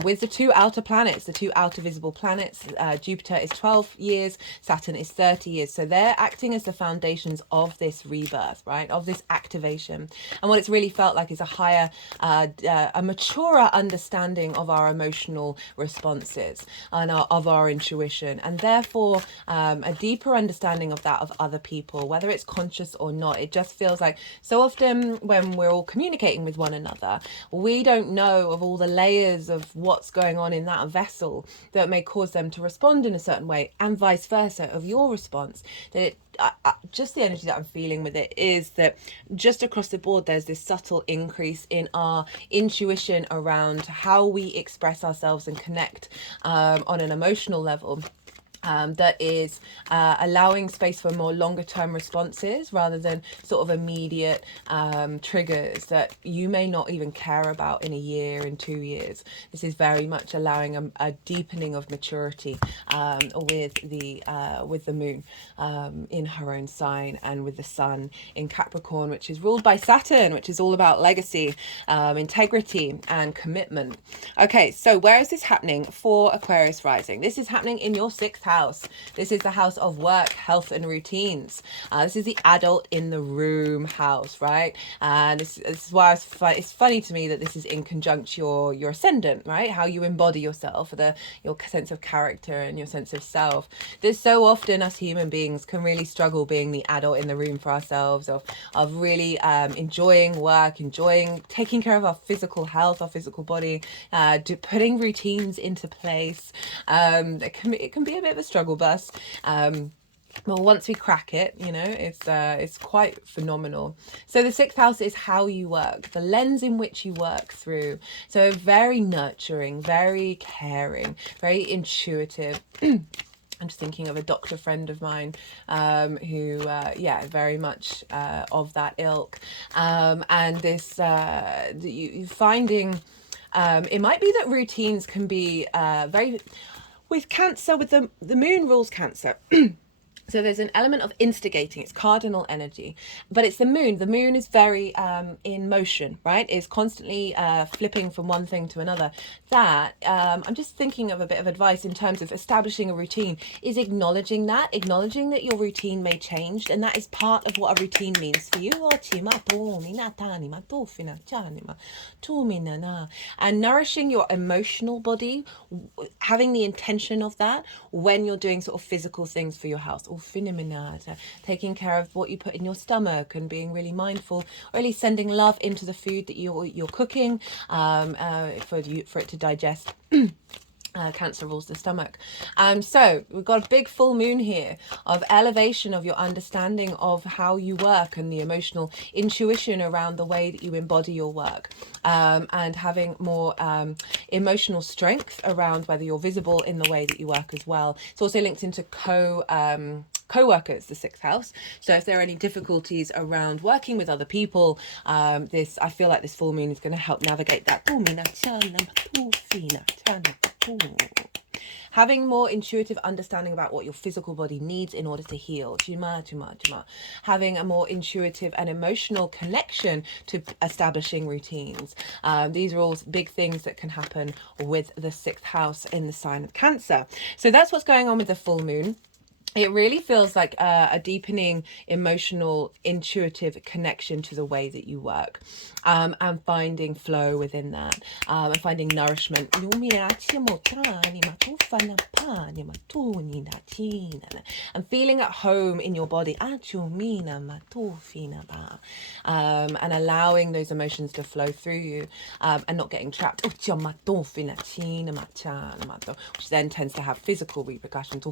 With the two outer planets, the two outer visible planets, Jupiter is 12 years, Saturn is 30 years. So they're acting as the foundations of this rebirth, right? Of this activation. And what it's really felt like is a higher, a maturer understanding of our emotional responses and of our intuition. And therefore, a deeper understanding of that of other people, whether it's conscious or not. It just feels like so often when we're all communicating with one another, we don't know of all the layers of what's going on in that vessel that may cause them to respond in a certain way, and vice versa of your response. That just the energy that I'm feeling with it is that just across the board there's this subtle increase in our intuition around how we express ourselves and connect on an emotional level. That is allowing space for more longer term responses rather than sort of immediate triggers that you may not even care about in a year, in 2 years. This is very much allowing a deepening of maturity with the moon in her own sign, and with the sun in Capricorn, which is ruled by Saturn, which is all about legacy, integrity and commitment. Okay, so where is this happening for Aquarius rising? This is happening in your 6th house. This is the house of work, health, and routines. This is the adult in the room house, right? And this is why it's funny to me that this is in conjunct your ascendant, right? How you embody yourself, your sense of character and your sense of self. There's so often us human beings can really struggle being the adult in the room for ourselves, of really enjoying work, enjoying taking care of our physical health, our physical body, putting routines into place. It can be a bit of a struggle bus. Well, once we crack it, it's quite phenomenal. So the sixth house is how you work, the lens in which you work through. So very nurturing, very caring, very intuitive. I'm just thinking of a doctor friend of mine who, very much of that ilk. And this, you finding, it might be that routines can be very, with Cancer, with the moon rules Cancer. So there's an element of instigating. It's cardinal energy, but it's the moon. The moon is very in motion, right? It's constantly flipping from one thing to another. That I'm just thinking of a bit of advice in terms of establishing a routine is acknowledging that your routine may change, and that is part of what a routine means for you. And nourishing your emotional body, having the intention of that when you're doing sort of physical things for your house. Taking care of what you put in your stomach and being really mindful, really sending love into the food that you're cooking for it to digest. Cancer rules the stomach. So we've got a big full moon here of elevation of your understanding of how you work and the emotional intuition around the way that you embody your work, and having more emotional strength around whether you're visible in the way that you work as well. It's also linked into co-workers, the sixth house. So if there are any difficulties around working with other people, I feel like this full moon is going to help navigate that. Having more intuitive understanding about what your physical body needs in order to heal. Having a more intuitive and emotional connection to establishing routines. These are all big things that can happen with the sixth house in the sign of Cancer. So that's what's going on with the full moon. It really feels like a deepening emotional, intuitive connection to the way that you work, and finding flow within that, and finding nourishment, and feeling at home in your body, and allowing those emotions to flow through you, and not getting trapped, which then tends to have physical repercussions.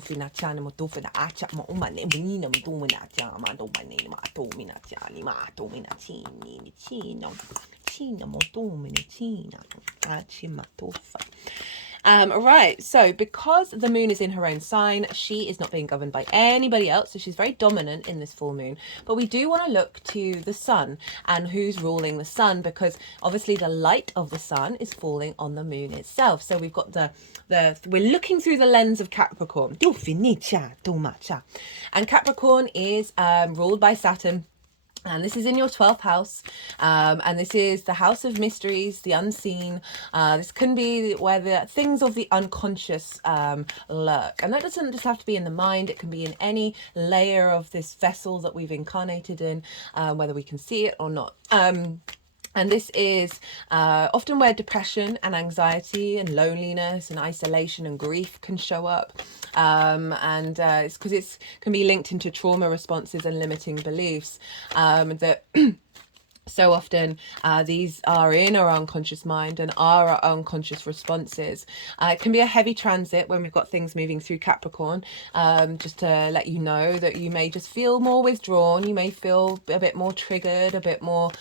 Right, so because the moon is in her own sign, she is not being governed by anybody else, so she's very dominant in this full moon. But we do want to look to the sun and who's ruling the sun, because obviously the light of the sun is falling on the moon itself. So we've got we're looking through the lens of Capricorn. And Capricorn is ruled by Saturn. And this is in your 12th house, and this is the house of mysteries, the unseen. This can be where the things of the unconscious lurk. And that doesn't just have to be in the mind. It can be in any layer of this vessel that we've incarnated in, whether we can see it or not. And this is often where depression and anxiety and loneliness and isolation and grief can show up. And it's because it can be linked into trauma responses and limiting beliefs that so often these are in our unconscious mind and are our unconscious responses. It can be a heavy transit when we've got things moving through Capricorn, just to let you know that you may just feel more withdrawn, you may feel a bit more triggered, a bit more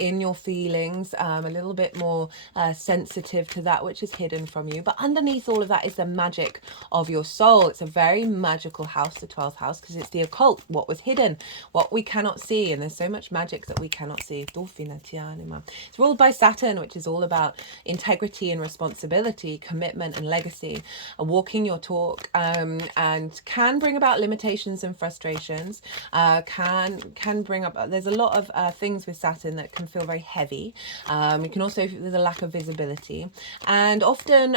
in your feelings, a little bit more sensitive to that which is hidden from you. But underneath all of that is the magic of your soul. It's a very magical house, the 12th house, because it's the occult, what was hidden, what we cannot see, and there's so much magic that we cannot see. It's ruled by Saturn, which is all about integrity and responsibility, commitment and legacy, walking your talk, and can bring about limitations and frustrations. Can bring up. There's a lot of things with Saturn that can feel very heavy. You can also, there's a lack of visibility, and often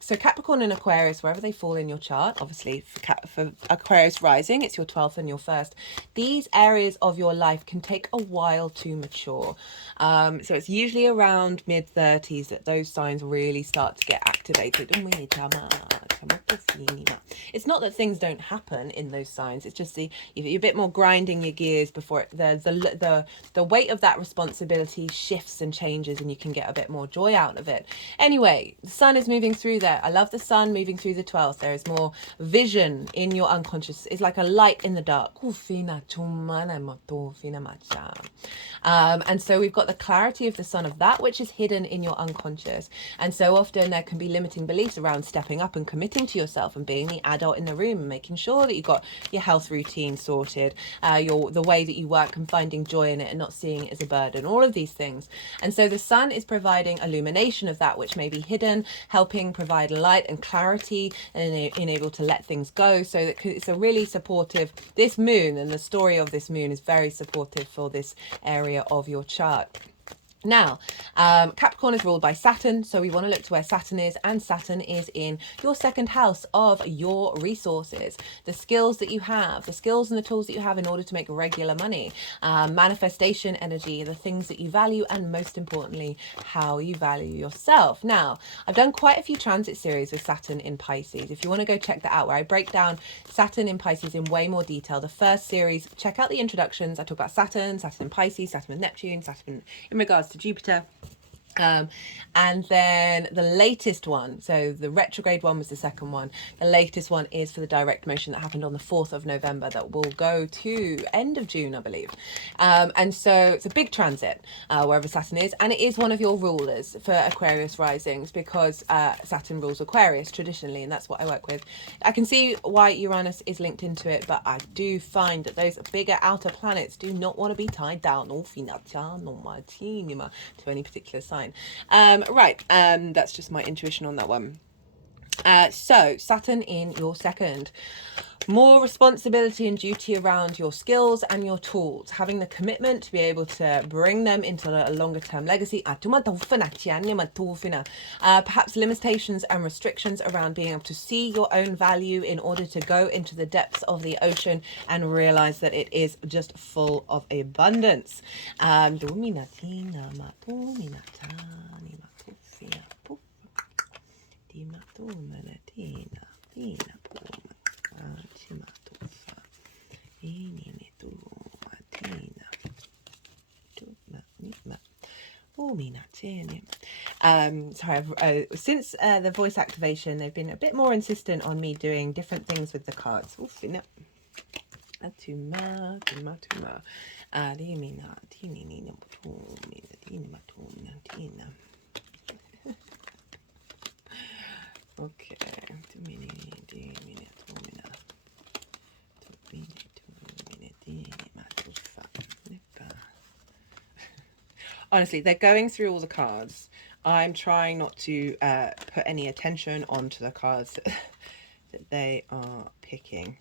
so Capricorn and Aquarius, wherever they fall in your chart, obviously for Aquarius rising, it's your 12th and your 1st. These areas of your life can take a while to mature. So it's usually around mid-30s that those signs really start to get activated. It's not that things don't happen in those signs. It's just you're a bit more grinding your gears before the weight of that responsibility shifts and changes, and you can get a bit more joy out of it. Anyway, the sun is moving through there. I love the sun moving through the 12th. There is more vision in your unconscious. It's like a light in the dark. And so we've got the clarity of the sun of that which is hidden in your unconscious. And so often there can be limiting beliefs around stepping up and committing to yourself and being the adult in the room and making sure that you've got your health routine sorted, the way that you work and finding joy in it and not seeing it as a burden, all of these things. And so the sun is providing illumination of that which may be hidden, helping provide light and clarity and enable to let things go. So that it's a really supportive, this moon and the story of this moon is very supportive for this area of your chart. Now, Capricorn is ruled by Saturn, so we want to look to where Saturn is, and Saturn is in your second house of your resources, the skills that you have, the skills and the tools that you have in order to make regular money, manifestation energy, the things that you value, and most importantly, how you value yourself. Now, I've done quite a few transit series with Saturn in Pisces. If you want to go check that out, where I break down Saturn in Pisces in way more detail. The first series, check out the introductions. I talk about Saturn, Saturn in Pisces, Saturn with Neptune, Saturn in regards to Jupiter. And then the latest one, so the retrograde one was the second one. The latest one is for the direct motion that happened on the 4th of November that will go to end of June, I believe. And so it's a big transit wherever Saturn is, and it is one of your rulers for Aquarius risings because Saturn rules Aquarius traditionally, and that's what I work with. I can see why Uranus is linked into it, but I do find that those bigger outer planets do not want to be tied down to any particular sign. That's just my intuition on that one. So Saturn in your second, more responsibility and duty around your skills and your tools, having the commitment to be able to bring them into a longer term legacy. Perhaps limitations and restrictions around being able to see your own value in order to go into the depths of the ocean and realize that it is just full of abundance. Sorry, since the voice activation, they've been a bit more insistent on me doing different things with the cards. Okay. Honestly, they're going through all the cards. I'm trying not to put any attention onto the cards that they are picking.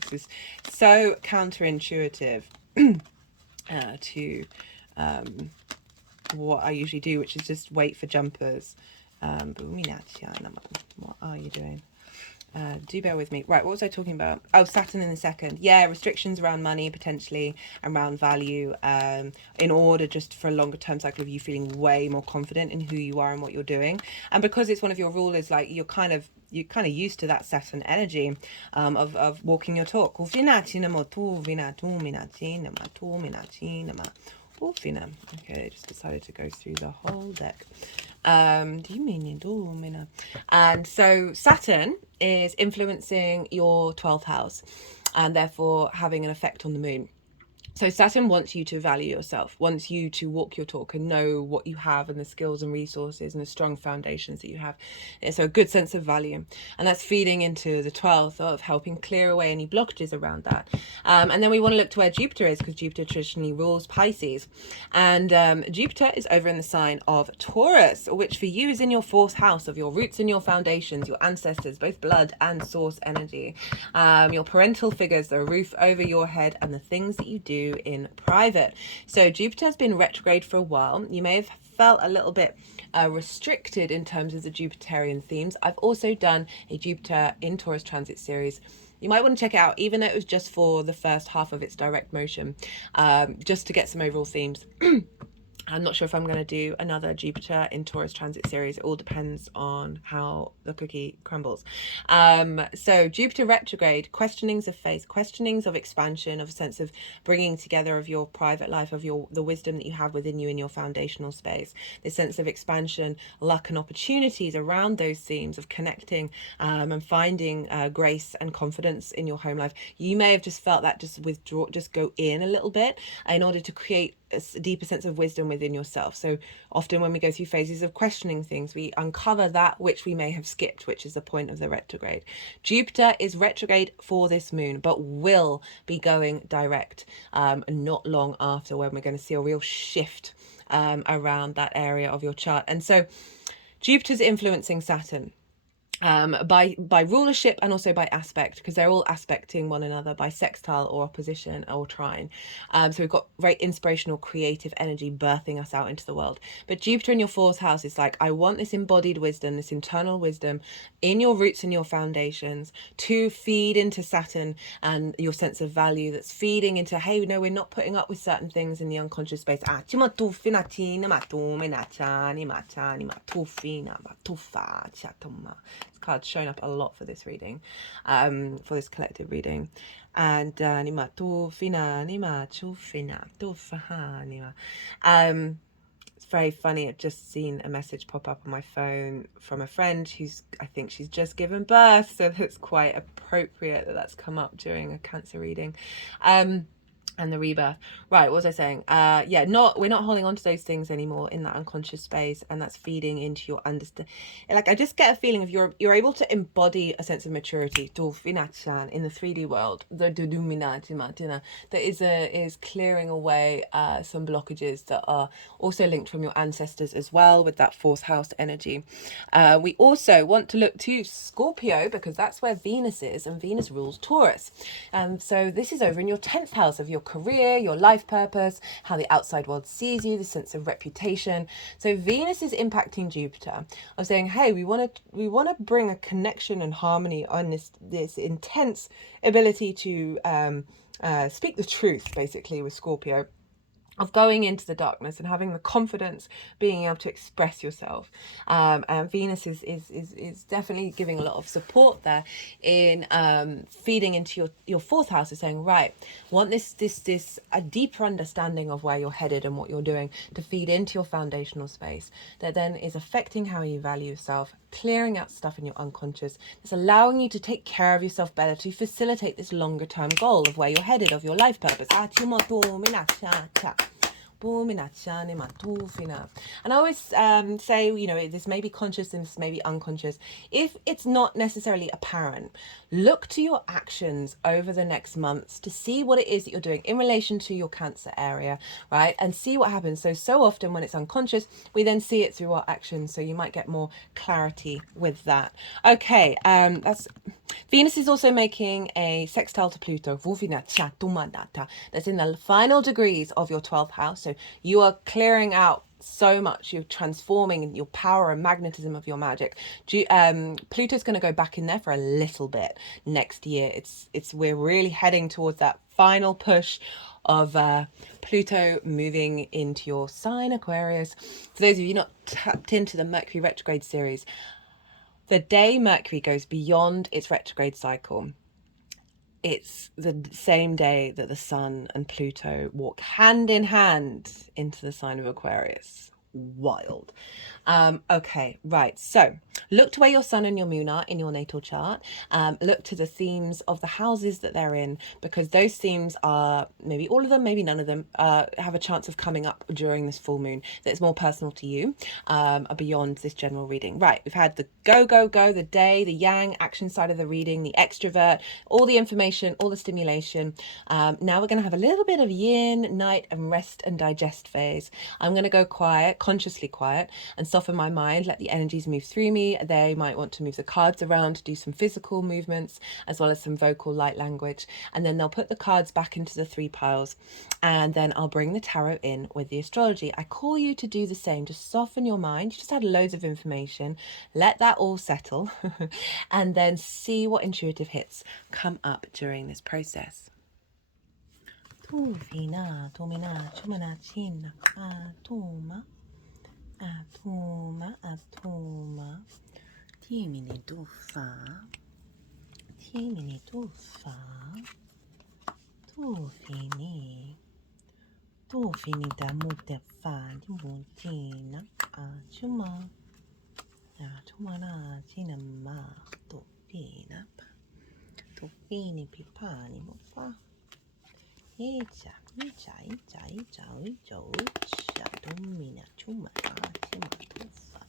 This is so counterintuitive to what I usually do, which is just wait for jumpers. What are you doing? Do bear with me. Right, what was I talking about? Oh, Saturn in the second. Yeah, restrictions around money, potentially, around value, in order just for a longer term cycle of you feeling way more confident in who you are and what you're doing. And because it's one of your rulers, like you're kind of used to that Saturn energy of walking your talk. Okay, I just decided to go through the whole deck. And so Saturn is influencing your 12th house and therefore having an effect on the moon. So Saturn wants you to value yourself, wants you to walk your talk and know what you have and the skills and resources and the strong foundations that you have. So a good sense of value. And that's feeding into the 12th of helping clear away any blockages around that. And then we want to look to where Jupiter is, because Jupiter traditionally rules Pisces. And Jupiter is over in the sign of Taurus, which for you is in your 4th house of your roots and your foundations, your ancestors, both blood and source energy, your parental figures, the roof over your head, and the things that you do in private. So Jupiter has been retrograde for a while. You may have felt a little bit restricted in terms of the Jupiterian themes. I've also done a Jupiter in Taurus transit series. You might want to check it out, even though it was just for the first half of its direct motion, just to get some overall themes. I'm not sure if I'm going to do another Jupiter in Taurus transit series. It all depends on how the cookie crumbles. So Jupiter retrograde, questionings of faith, questionings of expansion, of a sense of bringing together of your private life, of the wisdom that you have within you in your foundational space. This sense of expansion, luck and opportunities around those themes of connecting and finding grace and confidence in your home life. You may have just felt that just go in a little bit in order to create a deeper sense of wisdom within yourself. So often when we go through phases of questioning things, we uncover that which we may have skipped, which is the point of the retrograde. Jupiter is retrograde for this moon, but will be going direct not long after, when we're going to see a real shift around that area of your chart. And so Jupiter's influencing Saturn by rulership and also by aspect, because they're all aspecting one another by sextile or opposition or trine. So we've got very inspirational, creative energy birthing us out into the world. But Jupiter in your 4th house is like, I want this embodied wisdom, this internal wisdom in your roots and your foundations to feed into Saturn and your sense of value, that's feeding into, hey, no, we're not putting up with certain things in the unconscious space. Cards showing up a lot for this reading, for this collective reading. And it's very funny. I've just seen a message pop up on my phone from a friend I think she's just given birth, so it's quite appropriate that that's come up during a Cancer reading. And the rebirth. Right, what was I saying? We're not holding on to those things anymore in that unconscious space, and that's feeding into your understand. Like, I just get a feeling of you're able to embody a sense of maturity in the 3D world. That is clearing away some blockages that are also linked from your ancestors as well, with that 4th house energy. We also want to look to Scorpio, because that's where Venus is, and Venus rules Taurus. So this is over in your 10th house of your career, your life purpose, how the outside world sees you, the sense of reputation. So Venus is impacting Jupiter, of saying, hey, we want to bring a connection and harmony on this intense ability to speak the truth, basically, with Scorpio, of going into the darkness and having the confidence, being able to express yourself. And Venus is definitely giving a lot of support there in feeding into your 4th house, of saying, right, want a deeper understanding of where you're headed and what you're doing, to feed into your foundational space that then is affecting how you value yourself, clearing out stuff in your unconscious. It's allowing you to take care of yourself better, to facilitate this longer term goal of where you're headed, of your life purpose. And I always say, this may be conscious and this may be unconscious. If it's not necessarily apparent, look to your actions over the next months to see what it is that you're doing in relation to your Cancer area, right? And see what happens. So often when it's unconscious, we then see it through our actions. So you might get more clarity with that. Okay, that's Venus is also making a sextile to Pluto. That's in the final degrees of your 12th house. So you are clearing out so much. You're transforming your power and magnetism of your magic. Pluto's going to go back in there for a little bit next year. We're really heading towards that final push of Pluto moving into your sign, Aquarius. For those of you not tapped into the Mercury retrograde series, the day Mercury goes beyond its retrograde cycle, it's the same day that the Sun and Pluto walk hand in hand into the sign of Aquarius. wild. Okay, right. So look to where your sun and your moon are in your natal chart. Look to the themes of the houses that they're in, because those themes are, maybe all of them, maybe none of them, have a chance of coming up during this full moon that's more personal to you, beyond this general reading. Right, we've had the go, go, go, the day, the yang, action side of the reading, the extrovert, all the information, all the stimulation. Now we're going to have a little bit of yin, night, and rest and digest phase. I'm going to go quiet, consciously quiet, and soften my mind, let the energies move through me. They might want to move the cards around, do some physical movements, as well as some vocal light language. And then they'll put the cards back into the 3 piles. And then I'll bring the tarot in with the astrology. I call you to do the same. Just soften your mind. You just had loads of information. Let that all settle. And then see what intuitive hits come up during this process. Tuvina, Tomina, Chumana, China, Atoma, Atoma, Atoma, Timini Tufa, Timini Tufa, Tufini, Tufini da Mutefa, Dimutina, Achuma, Achumana, Chinama, Tufina, Tufini Pipani, Mufa. Icha, domina, chuma, chima, tufa,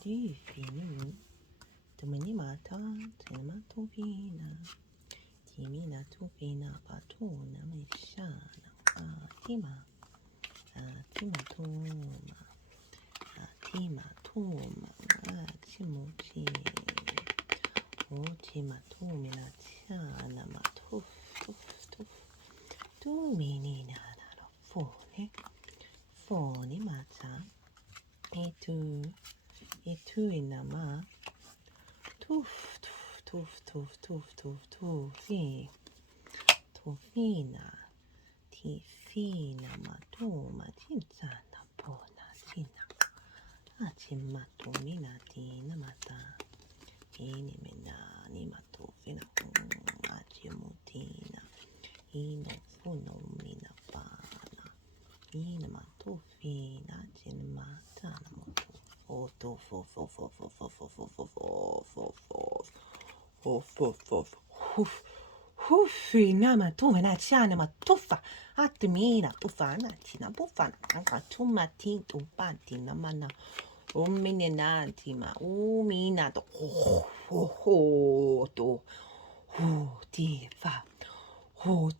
tifini, dominimata, tema, tufina, timina, tufina, patuna, mishana, atima, atima, tuma, chimuchi, ochima, tumina, chana, matuf, tuf, tu menina no fone mata e tu inama tuf fi tufina ti fina matuma tinzana pona tina achima tumina tina mata ini mena ni matufina achimutina ino funo mina pana ina matufina chinmatana motu oto hufina matufina chana matufa atmina ufana tina bufana angatuma tintu pantina mana uminenantima umina to to tifa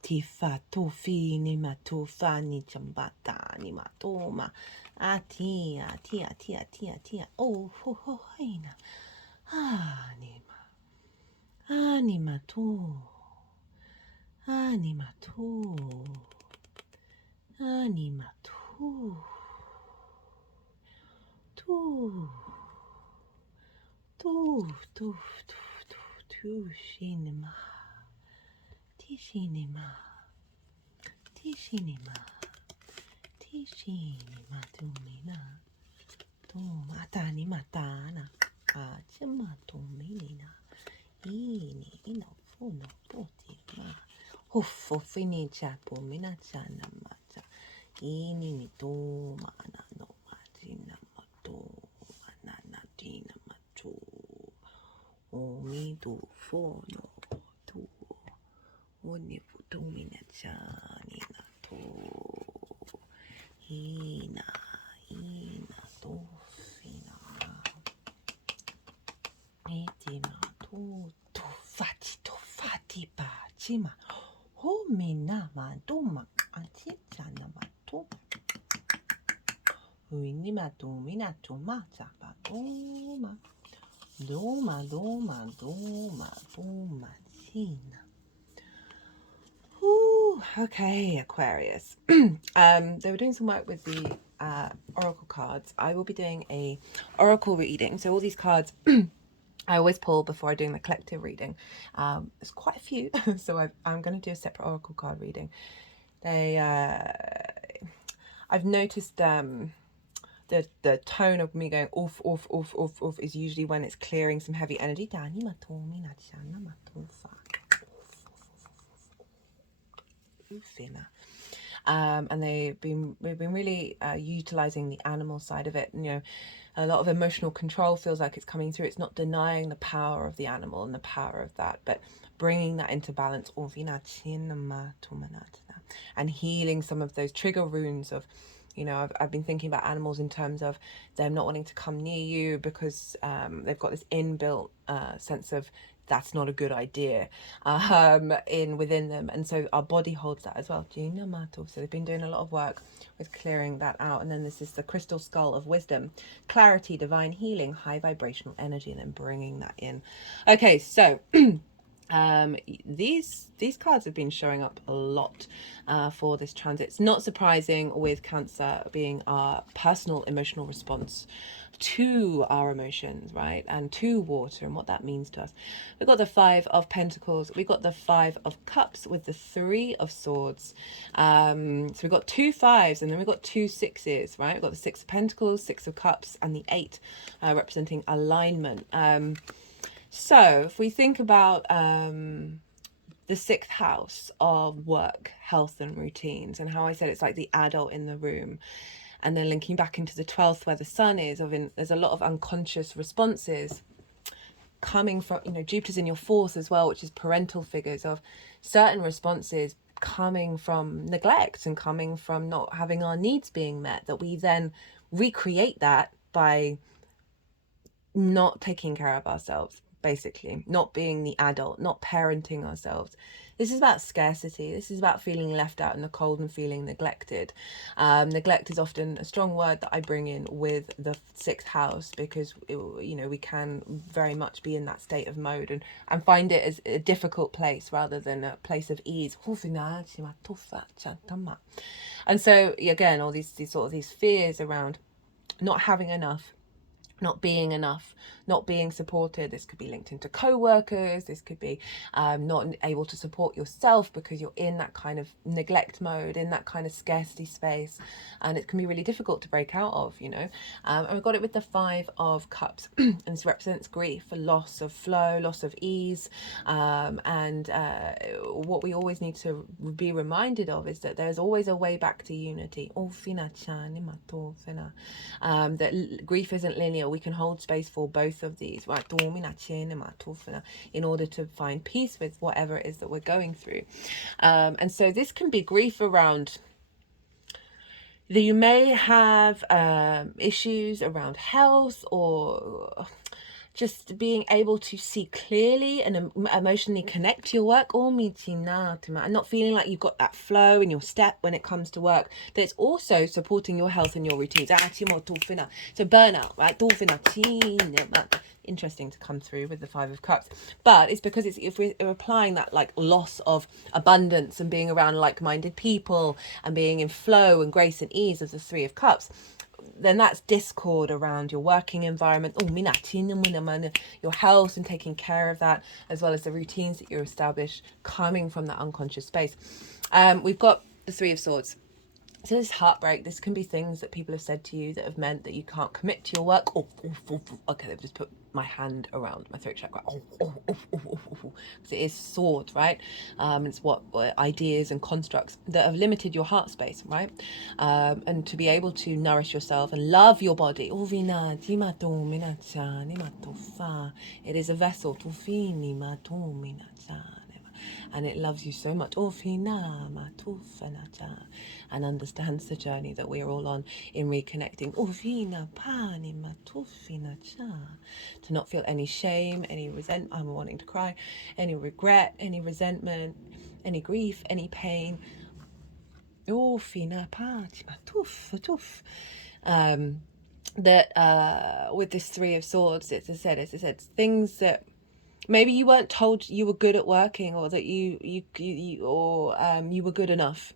Tifa tufini matufani chambatani matoma atia tia oh hoina anima tu tu shinima Tishinima tumina matani matana achima tuminina ini ino funo potima huffo finicha pumina chana mata ini mituma no matina matuma nanatina matu omitu fono tu Oni putumina chani na to ina tofina etima tofati pa chima homina maduma atichana matu uini matumina tomata patoma doma china. Okay, Aquarius. They were doing some work with the oracle cards. I will be doing a oracle reading. So all these cards I always pull before doing the collective reading. There's quite a few, so I'm going to do a separate oracle card reading. They, I've noticed the tone of me going off is usually when it's clearing some heavy energy. and we've been really utilizing the animal side of it. And, you know, a lot of emotional control feels like it's coming through. It's not denying the power of the animal and the power of that, but bringing that into balance, and healing some of those trigger wounds of, you know, I've been thinking about animals in terms of them not wanting to come near you because they've got this inbuilt sense of that's not a good idea within them, and so our body holds that as well. So they've been doing a lot of work with clearing that out. And then this is the crystal skull of wisdom, clarity, divine healing, high vibrational energy, and then bringing that in. Okay, so these cards have been showing up a lot for this transit. It's not surprising, with Cancer being our personal emotional response to our emotions, right, and to water and what that means to us. We've got the Five of Pentacles, we've got the Five of Cups with the Three of Swords. So we've got two fives and then we've got two sixes, right? We've got the Six of Pentacles, Six of Cups, and the Eight representing alignment. So if we think about the sixth house of work, health, and routines, and how I said it's like the adult in the room, and then linking back into the 12th where the sun is, there's a lot of unconscious responses coming from, you know, Jupiter's in your fourth as well, which is parental figures, of certain responses coming from neglect and coming from not having our needs being met, that we then recreate that by not taking care of ourselves, basically not being the adult, not parenting ourselves. This is about scarcity. This is about feeling left out in the cold and feeling neglected. Neglect is often a strong word that I bring in with the sixth house, because you know, we can very much be in that state of mode and find it as a difficult place rather than a place of ease. And so again, all these fears around not having enough, not being enough, not being supported. This could be linked into co-workers. This could be not able to support yourself because you're in that kind of neglect mode, in that kind of scarcity space, and it can be really difficult to break out of, you know. And we've got it with the Five of Cups, and this represents grief, a loss of flow, loss of ease, and what we always need to be reminded of is that there's always a way back to unity. That grief isn't linear. We can hold space for both of these, right, in order to find peace with whatever it is that we're going through. And so this can be grief around that you may have issues around health, or just being able to see clearly and emotionally connect to your work, and not feeling like you've got that flow in your step when it comes to work, that it's also supporting your health and your routines. So burnout, right? Interesting to come through with the Five of Cups, but it's because if we're applying that like loss of abundance and being around like-minded people and being in flow and grace and ease of the Three of Cups, then that's discord around your working environment, your health and taking care of that, as well as the routines that you establish coming from that unconscious space. We've got the Three of Swords. So this heartbreak, this can be things that people have said to you that have meant that you can't commit to your work. Okay, they've just put my hand around my throat chakra. Because it is swords, right? It's what ideas and constructs that have limited your heart space, right? And to be able to nourish yourself and love your body. It is a vessel. And it loves you so much, and understands the journey that we are all on in reconnecting, to not feel any shame, any resentment, I'm wanting to cry, any regret, any resentment, any grief, any pain. That with this Three of Swords, as I said, things that maybe you weren't told you were good at working, or that you were good enough,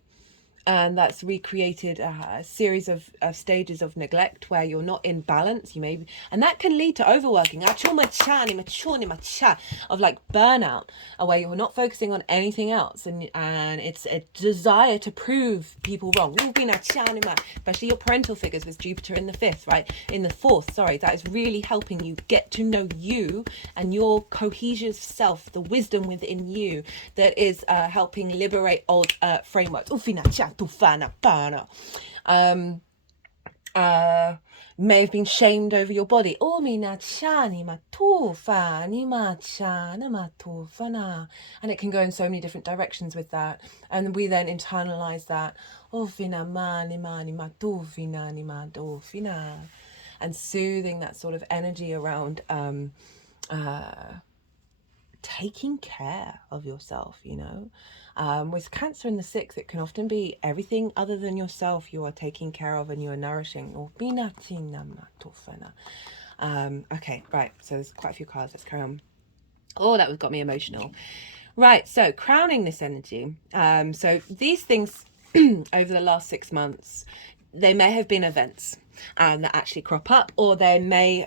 and that's recreated a series of stages of neglect where you're not in balance. You may, and that can lead to overworking, of like burnout, where you're not focusing on anything else, and it's a desire to prove people wrong, especially your parental figures with Jupiter in the fifth, right, in the fourth, sorry. That is really helping you get to know you and your cohesive self, the wisdom within you that is helping liberate old frameworks. May have been shamed over your body. Oh, mina chani matufa, ni machana matufana. And it can go in so many different directions with that. And we then internalize that. Oh, fina mani mani matufina ni matufina. And soothing that sort of energy around taking care of yourself, you know. With Cancer in the 6th, it can often be everything other than yourself you are taking care of and you are nourishing. Okay, right, so there's quite a few cards. Let's carry on. Oh, that got me emotional. Right, so crowning this energy. So these things over the last 6 months, they may have been events that actually crop up, or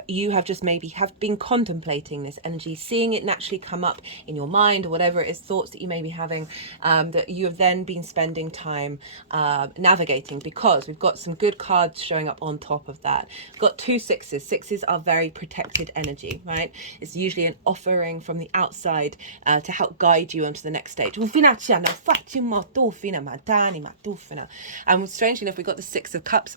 you have just maybe have been contemplating this energy, seeing it naturally come up in your mind, or whatever it is, thoughts that you may be having, that you have then been spending time navigating, because we've got some good cards showing up on top of that. We've got 2 sixes. Sixes are very protected energy, right? It's usually an offering from the outside to help guide you onto the next stage. And strangely enough, we got the 6 of Cups.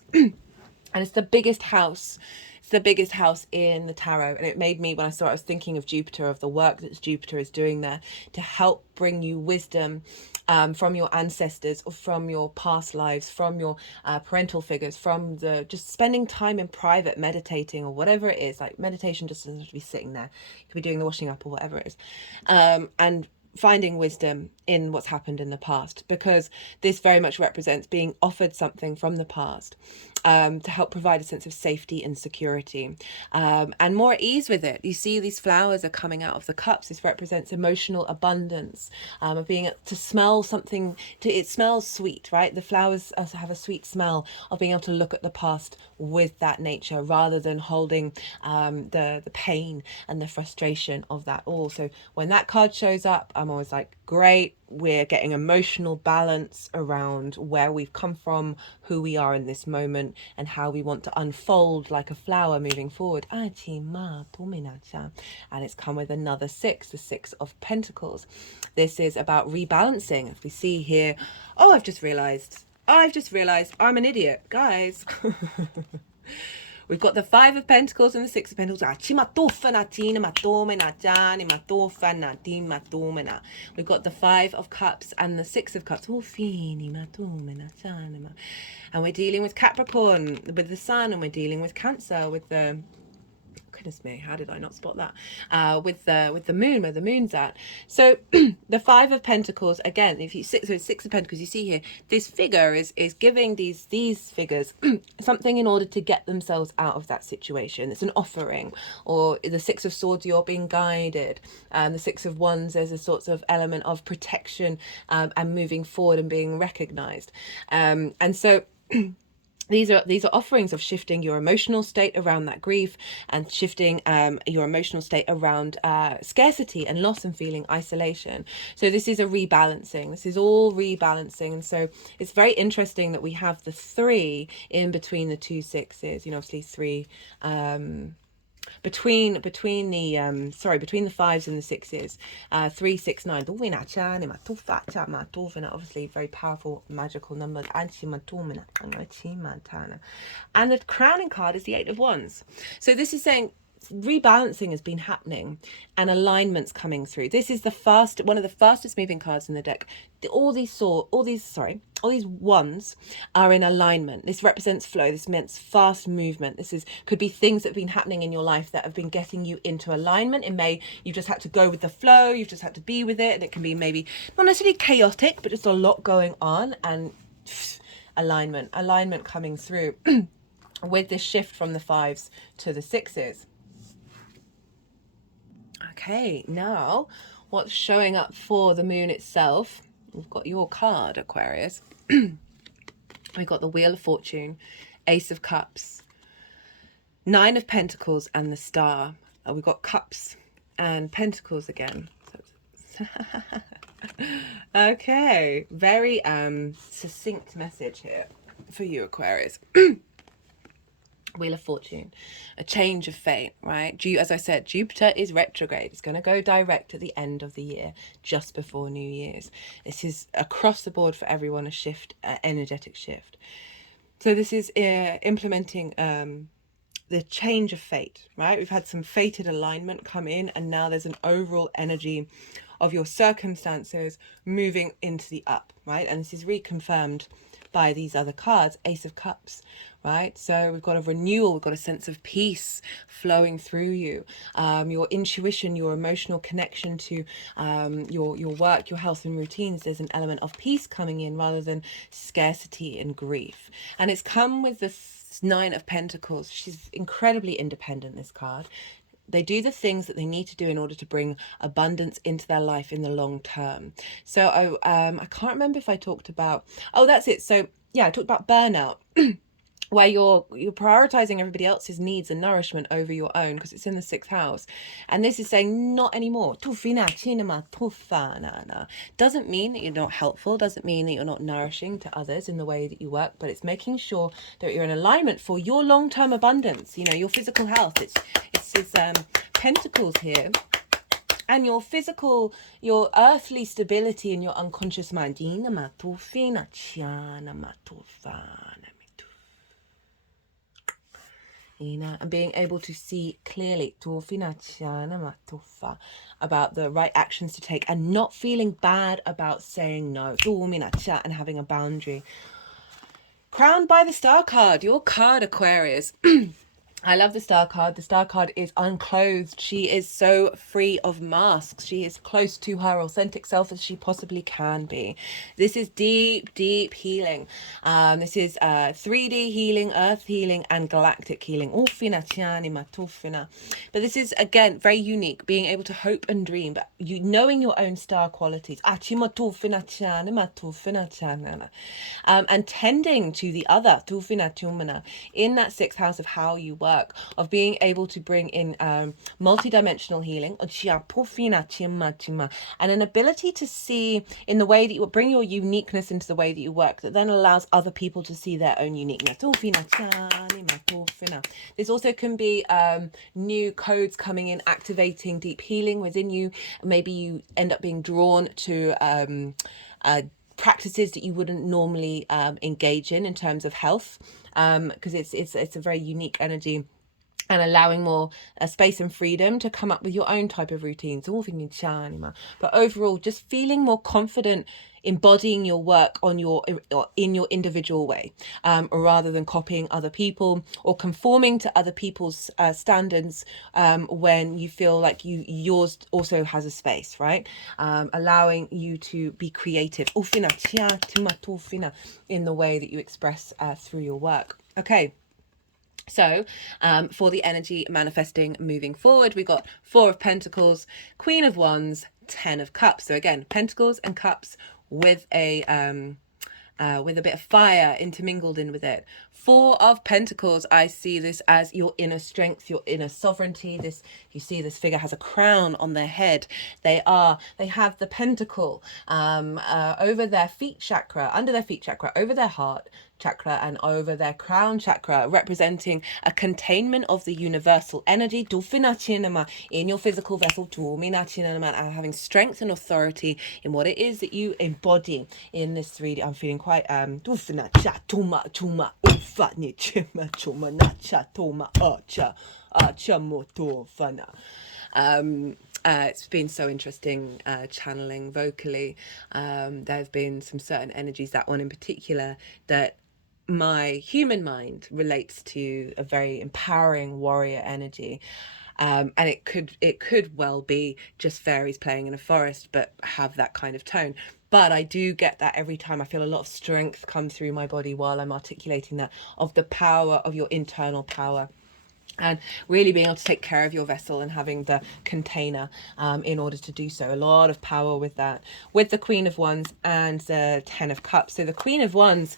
And it's the biggest house. It's the biggest house in the tarot. And it made me, when I saw it, I was thinking of Jupiter, of the work that Jupiter is doing there to help bring you wisdom from your ancestors, or from your past lives, from your parental figures, from just spending time in private meditating, or whatever it is. Like, meditation just doesn't have to be sitting there. You could be doing the washing up or whatever it is. And finding wisdom in what's happened in the past, because this very much represents being offered something from the past to help provide a sense of safety and security, and more ease with it. You see these flowers are coming out of the cups. This represents emotional abundance, of being able to smell something. It smells sweet, right? The flowers also have a sweet smell, of being able to look at the past with that nature, rather than holding the pain and the frustration of that all. So when that card shows up, I'm always like, great, we're getting emotional balance around where we've come from, who we are in this moment, and how we want to unfold like a flower moving forward. And it's come with another 6, the 6 of Pentacles. This is about rebalancing. If we see here, I've just realized I'm an idiot, guys. We've got the 5 of Pentacles and the 6 of Pentacles. We've got the 5 of Cups and the 6 of Cups. And we're dealing with Capricorn with the Sun, and we're dealing with Cancer with the... Goodness me, how did I not spot that? With the moon, where the moon's at. So the 5 of Pentacles, again, if you 6 of Pentacles, you see here, this figure is giving these figures something in order to get themselves out of that situation. It's an offering. Or the 6 of Swords, you're being guided. The 6 of Wands, there's a sort of element of protection and moving forward and being recognized. And so these are offerings of shifting your emotional state around that grief, and shifting your emotional state around scarcity and loss, and feeling isolation. So this is a rebalancing. This is all rebalancing. And so it's very interesting that we have the 3 in between the 2 sixes. You know, obviously 3 between the 5s and the 6s. 3, 6, 9. Obviously very powerful magical numbers. And the crowning card is the 8 of Wands. So this is saying rebalancing has been happening, and alignments coming through. This is one of the fastest moving cards in the deck. All these wands are in alignment. This represents flow. This means fast movement. Could be things that have been happening in your life that have been getting you into alignment. You've just had to go with the flow. You've just had to be with it. And it can be maybe not necessarily chaotic, but just a lot going on, and alignment coming through with this shift from the 5s to the 6s. Okay, now what's showing up for the moon itself? We've got your card, Aquarius. We've got the Wheel of Fortune, Ace of Cups, 9 of Pentacles, and the Star. We've got Cups and Pentacles again. Okay, very succinct message here for you, Aquarius. Wheel of Fortune, a change of fate, right? As I said, Jupiter is retrograde. It's going to go direct at the end of the year, just before New Year's. This is across the board for everyone, a shift, energetic shift. So this is implementing the change of fate, right? We've had some fated alignment come in, and now there's an overall energy of your circumstances moving into the up, right? And this is reconfirmed by these other cards, Ace of Cups, right? So we've got a renewal, we've got a sense of peace flowing through you. Your intuition, your emotional connection to your work, your health and routines, there's an element of peace coming in rather than scarcity and grief. And it's come with the Nine of Pentacles. She's incredibly independent, this card. They do the things that they need to do in order to bring abundance into their life in the long term. So I can't remember if I talked about, oh, that's it. So yeah, I talked about burnout. Where you're prioritizing everybody else's needs and nourishment over your own, because it's in the 6th house. And this is saying not anymore. Doesn't mean that you're not helpful, doesn't mean that you're not nourishing to others in the way that you work, but it's making sure that you're in alignment for your long-term abundance, your physical health. It's Pentacles here. And your physical, your earthly stability in your unconscious mind. And being able to see clearly about the right actions to take and not feeling bad about saying no and having a boundary. Crowned by the Star card, your card, Aquarius. I love the Star card. The Star card is unclothed. She is so free of masks. She is close to her authentic self as she possibly can be. This is deep, deep healing. This is 3D healing, earth healing, and galactic healing. But this is, again, very unique. Being able to hope and dream, but knowing your own star qualities. And tending to the other in that 6th house of how you work, of being able to bring in multi-dimensional healing and an ability to see in the way that you bring your uniqueness into the way that you work, that then allows other people to see their own uniqueness. This also can be new codes coming in, activating deep healing within you. Maybe you end up being drawn to practices that you wouldn't normally engage in terms of health, because it's a very unique energy, and allowing more space and freedom to come up with your own type of routines. But overall, just feeling more confident embodying your work in your individual way, rather than copying other people or conforming to other people's standards, when you feel like yours also has a space, right? Allowing you to be creative in the way that you express through your work. Okay. So for the energy manifesting moving forward, we got 4 of Pentacles, Queen of Wands, 10 of Cups. So again, Pentacles and Cups with a bit of fire intermingled in with it. 4 of Pentacles, I see this as your inner strength, your inner sovereignty. You see this figure has a crown on their head. They have the pentacle over their feet chakra, under their feet chakra, over their heart chakra, and over their crown chakra, representing a containment of the universal energy in your physical vessel, and having strength and authority in what it is that you embody in this 3D. I'm feeling quite it's been so interesting channeling vocally. There's been some certain energies, that one in particular, that my human mind relates to a very empowering warrior energy. And it could well be just fairies playing in a forest, but have that kind of tone. But I do get that every time. I feel a lot of strength come through my body while I'm articulating that, of the power of your internal power. and really being able to take care of your vessel and having the container in order to do so. A lot of power with that, with the Queen of Wands and the Ten of Cups. So the Queen of Wands,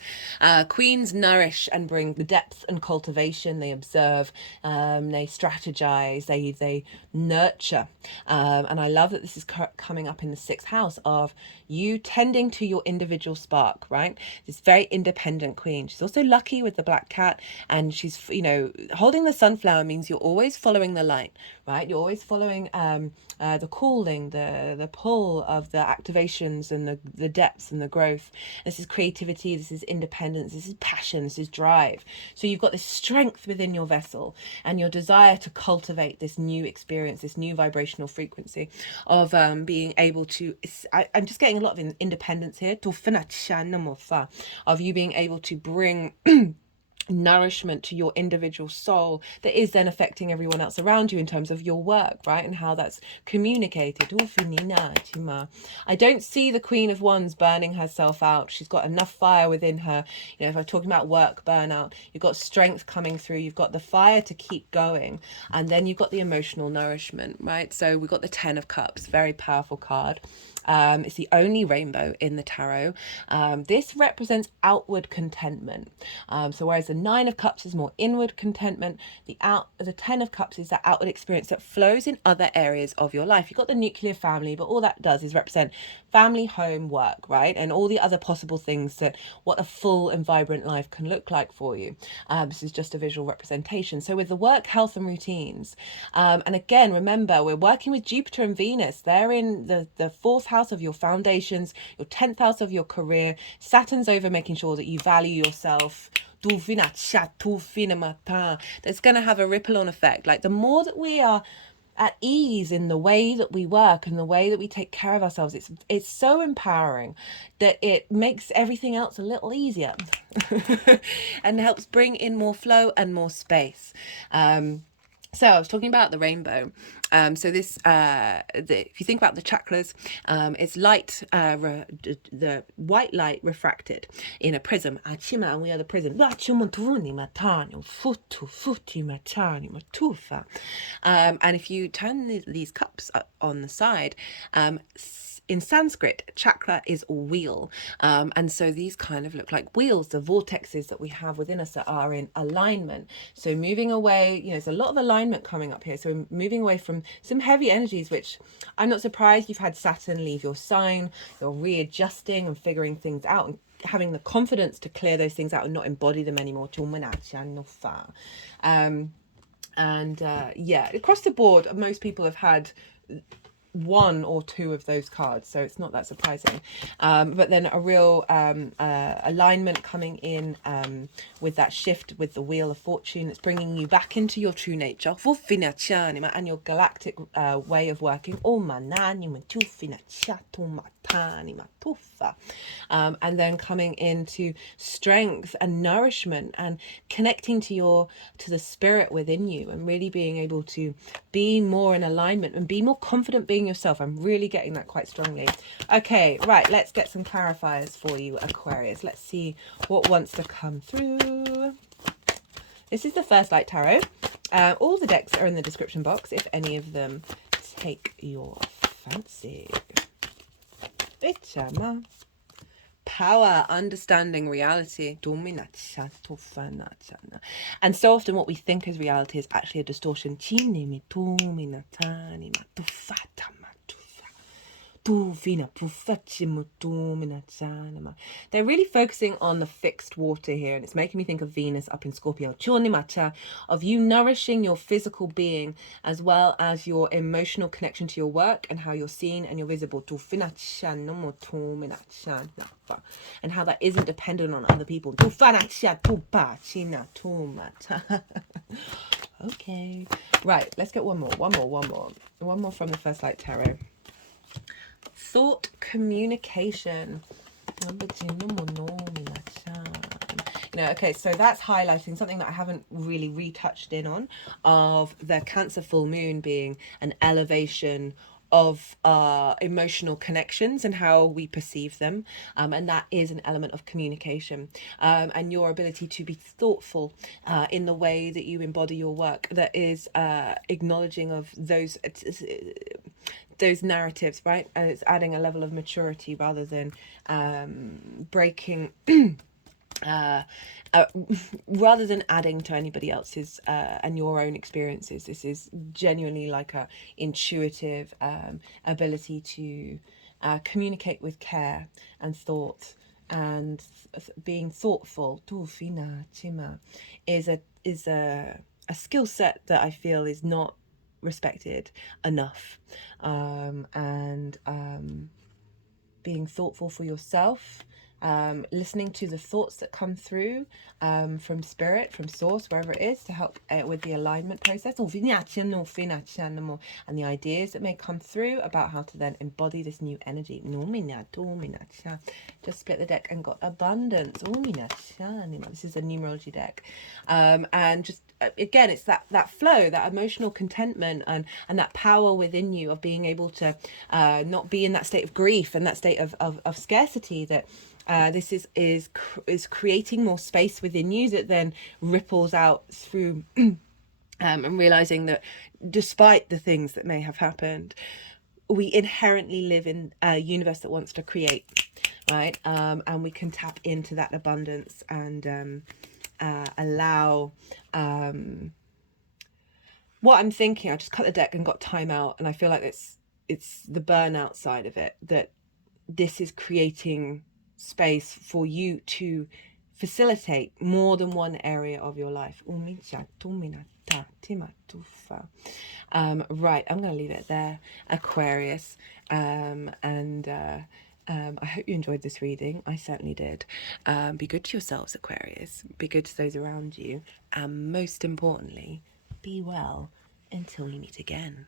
queens nourish and bring the depth and cultivation. They observe, they strategize, they nurture, and I love that this is coming up in the 6th house of you tending to your individual spark, right? This very independent queen. She's also lucky with the black cat, and she's, you know, holding the sunflower means you're always following the light, right? You're always following the calling, the pull of the activations and the depths and the growth. This is creativity, this is independence, this is passion, this is drive. So you've got this strength within your vessel and your desire to cultivate this new experience, this new vibrational frequency of being able to, I'm just getting a lot of independence here, of you being able to bring nourishment to your individual soul that is then affecting everyone else around you in terms of your work, right? And how that's communicated. I don't see the Queen of Wands burning herself out. She's got enough fire within her. You know, if I'm talking about work burnout, you've got strength coming through, you've got the fire to keep going, and then you've got the emotional nourishment, right? So we've got the Ten of Cups, very powerful card. It's the only rainbow in the tarot. This represents outward contentment. So whereas the Nine of Cups is more inward contentment, the Ten of Cups is that outward experience that flows in other areas of your life. You've got the nuclear family, but all that does is represent family, home, work, right? And all the other possible things that what a full and vibrant life can look like for you. This is just a visual representation. So with the work, health and routines, and again, remember, we're working with Jupiter and Venus. They're in the 4th house of your foundations, your 10th house of your career. Saturn's over making sure that you value yourself. That's going to have a ripple on effect. Like the more that we are at ease in the way that we work and the way that we take care of ourselves, it's so empowering that it makes everything else a little easier and helps bring in more flow and more space. So I was talking about the rainbow. So this, if you think about the chakras, it's light, the white light refracted in a prism. And we are the prism. And if you turn these cups on the side, in Sanskrit, chakra is wheel. And so these kind of look like wheels, the vortexes that we have within us that are in alignment. So moving away, you know, there's a lot of alignment coming up here. So moving away from some heavy energies, which I'm not surprised you've had Saturn leave your sign. You're readjusting and figuring things out and having the confidence to clear those things out and not embody them anymore. Yeah, across the board, most people have had one or two of those cards, so it's not that surprising, but then a real alignment coming in with that shift with the Wheel of Fortune. It's bringing you back into your true nature and your galactic way of working, and then coming into strength and nourishment and connecting to the spirit within you and really being able to be more in alignment and be more confident being yourself. I'm really getting that quite strongly. Okay, right, let's get some clarifiers for you, Aquarius. Let's see what wants to come through. This is the First Light Tarot. All the decks are in the description box if any of them take your fancy. Power, understanding reality. And so often what we think is reality is actually a distortion. They're really focusing on the fixed water here, and it's making me think of Venus up in Scorpio, of you nourishing your physical being as well as your emotional connection to your work and how you're seen and you're visible, and how that isn't dependent on other people. Okay, right, let's get one more from the First Light Tarot. Thought communication. Okay, so that's highlighting something that I haven't really retouched in on, of the Cancer full moon being an elevation of our emotional connections and how we perceive them, and that is an element of communication, and your ability to be thoughtful in the way that you embody your work, that is acknowledging of those narratives, right? And it's adding a level of maturity rather than breaking uh, uh, rather than adding to anybody else's and your own experiences. This is genuinely like a intuitive ability to communicate with care and thought, and being thoughtful. Tūwhina tima is a skill set that I feel is not respected enough, and being thoughtful for yourself, listening to the thoughts that come through from spirit, from source, wherever it is, to help with the alignment process, and the ideas that may come through about how to then embody this new energy. Just split the deck and got abundance. This is a numerology deck, and just again, it's that flow, that emotional contentment, and that power within you of being able to not be in that state of grief and that state of scarcity, that this is creating more space within you that then ripples out through, and realizing that despite the things that may have happened, we inherently live in a universe that wants to create, right? And we can tap into that abundance and allow what I'm thinking. I just cut the deck and got time out, and I feel like it's the burnout side of it, that this is creating space for you to facilitate more than one area of your life. Right, I'm going to leave it there, Aquarius, and I hope you enjoyed this reading. I certainly did. Be good to yourselves, Aquarius. Be good to those around you. And most importantly, be well until we meet again.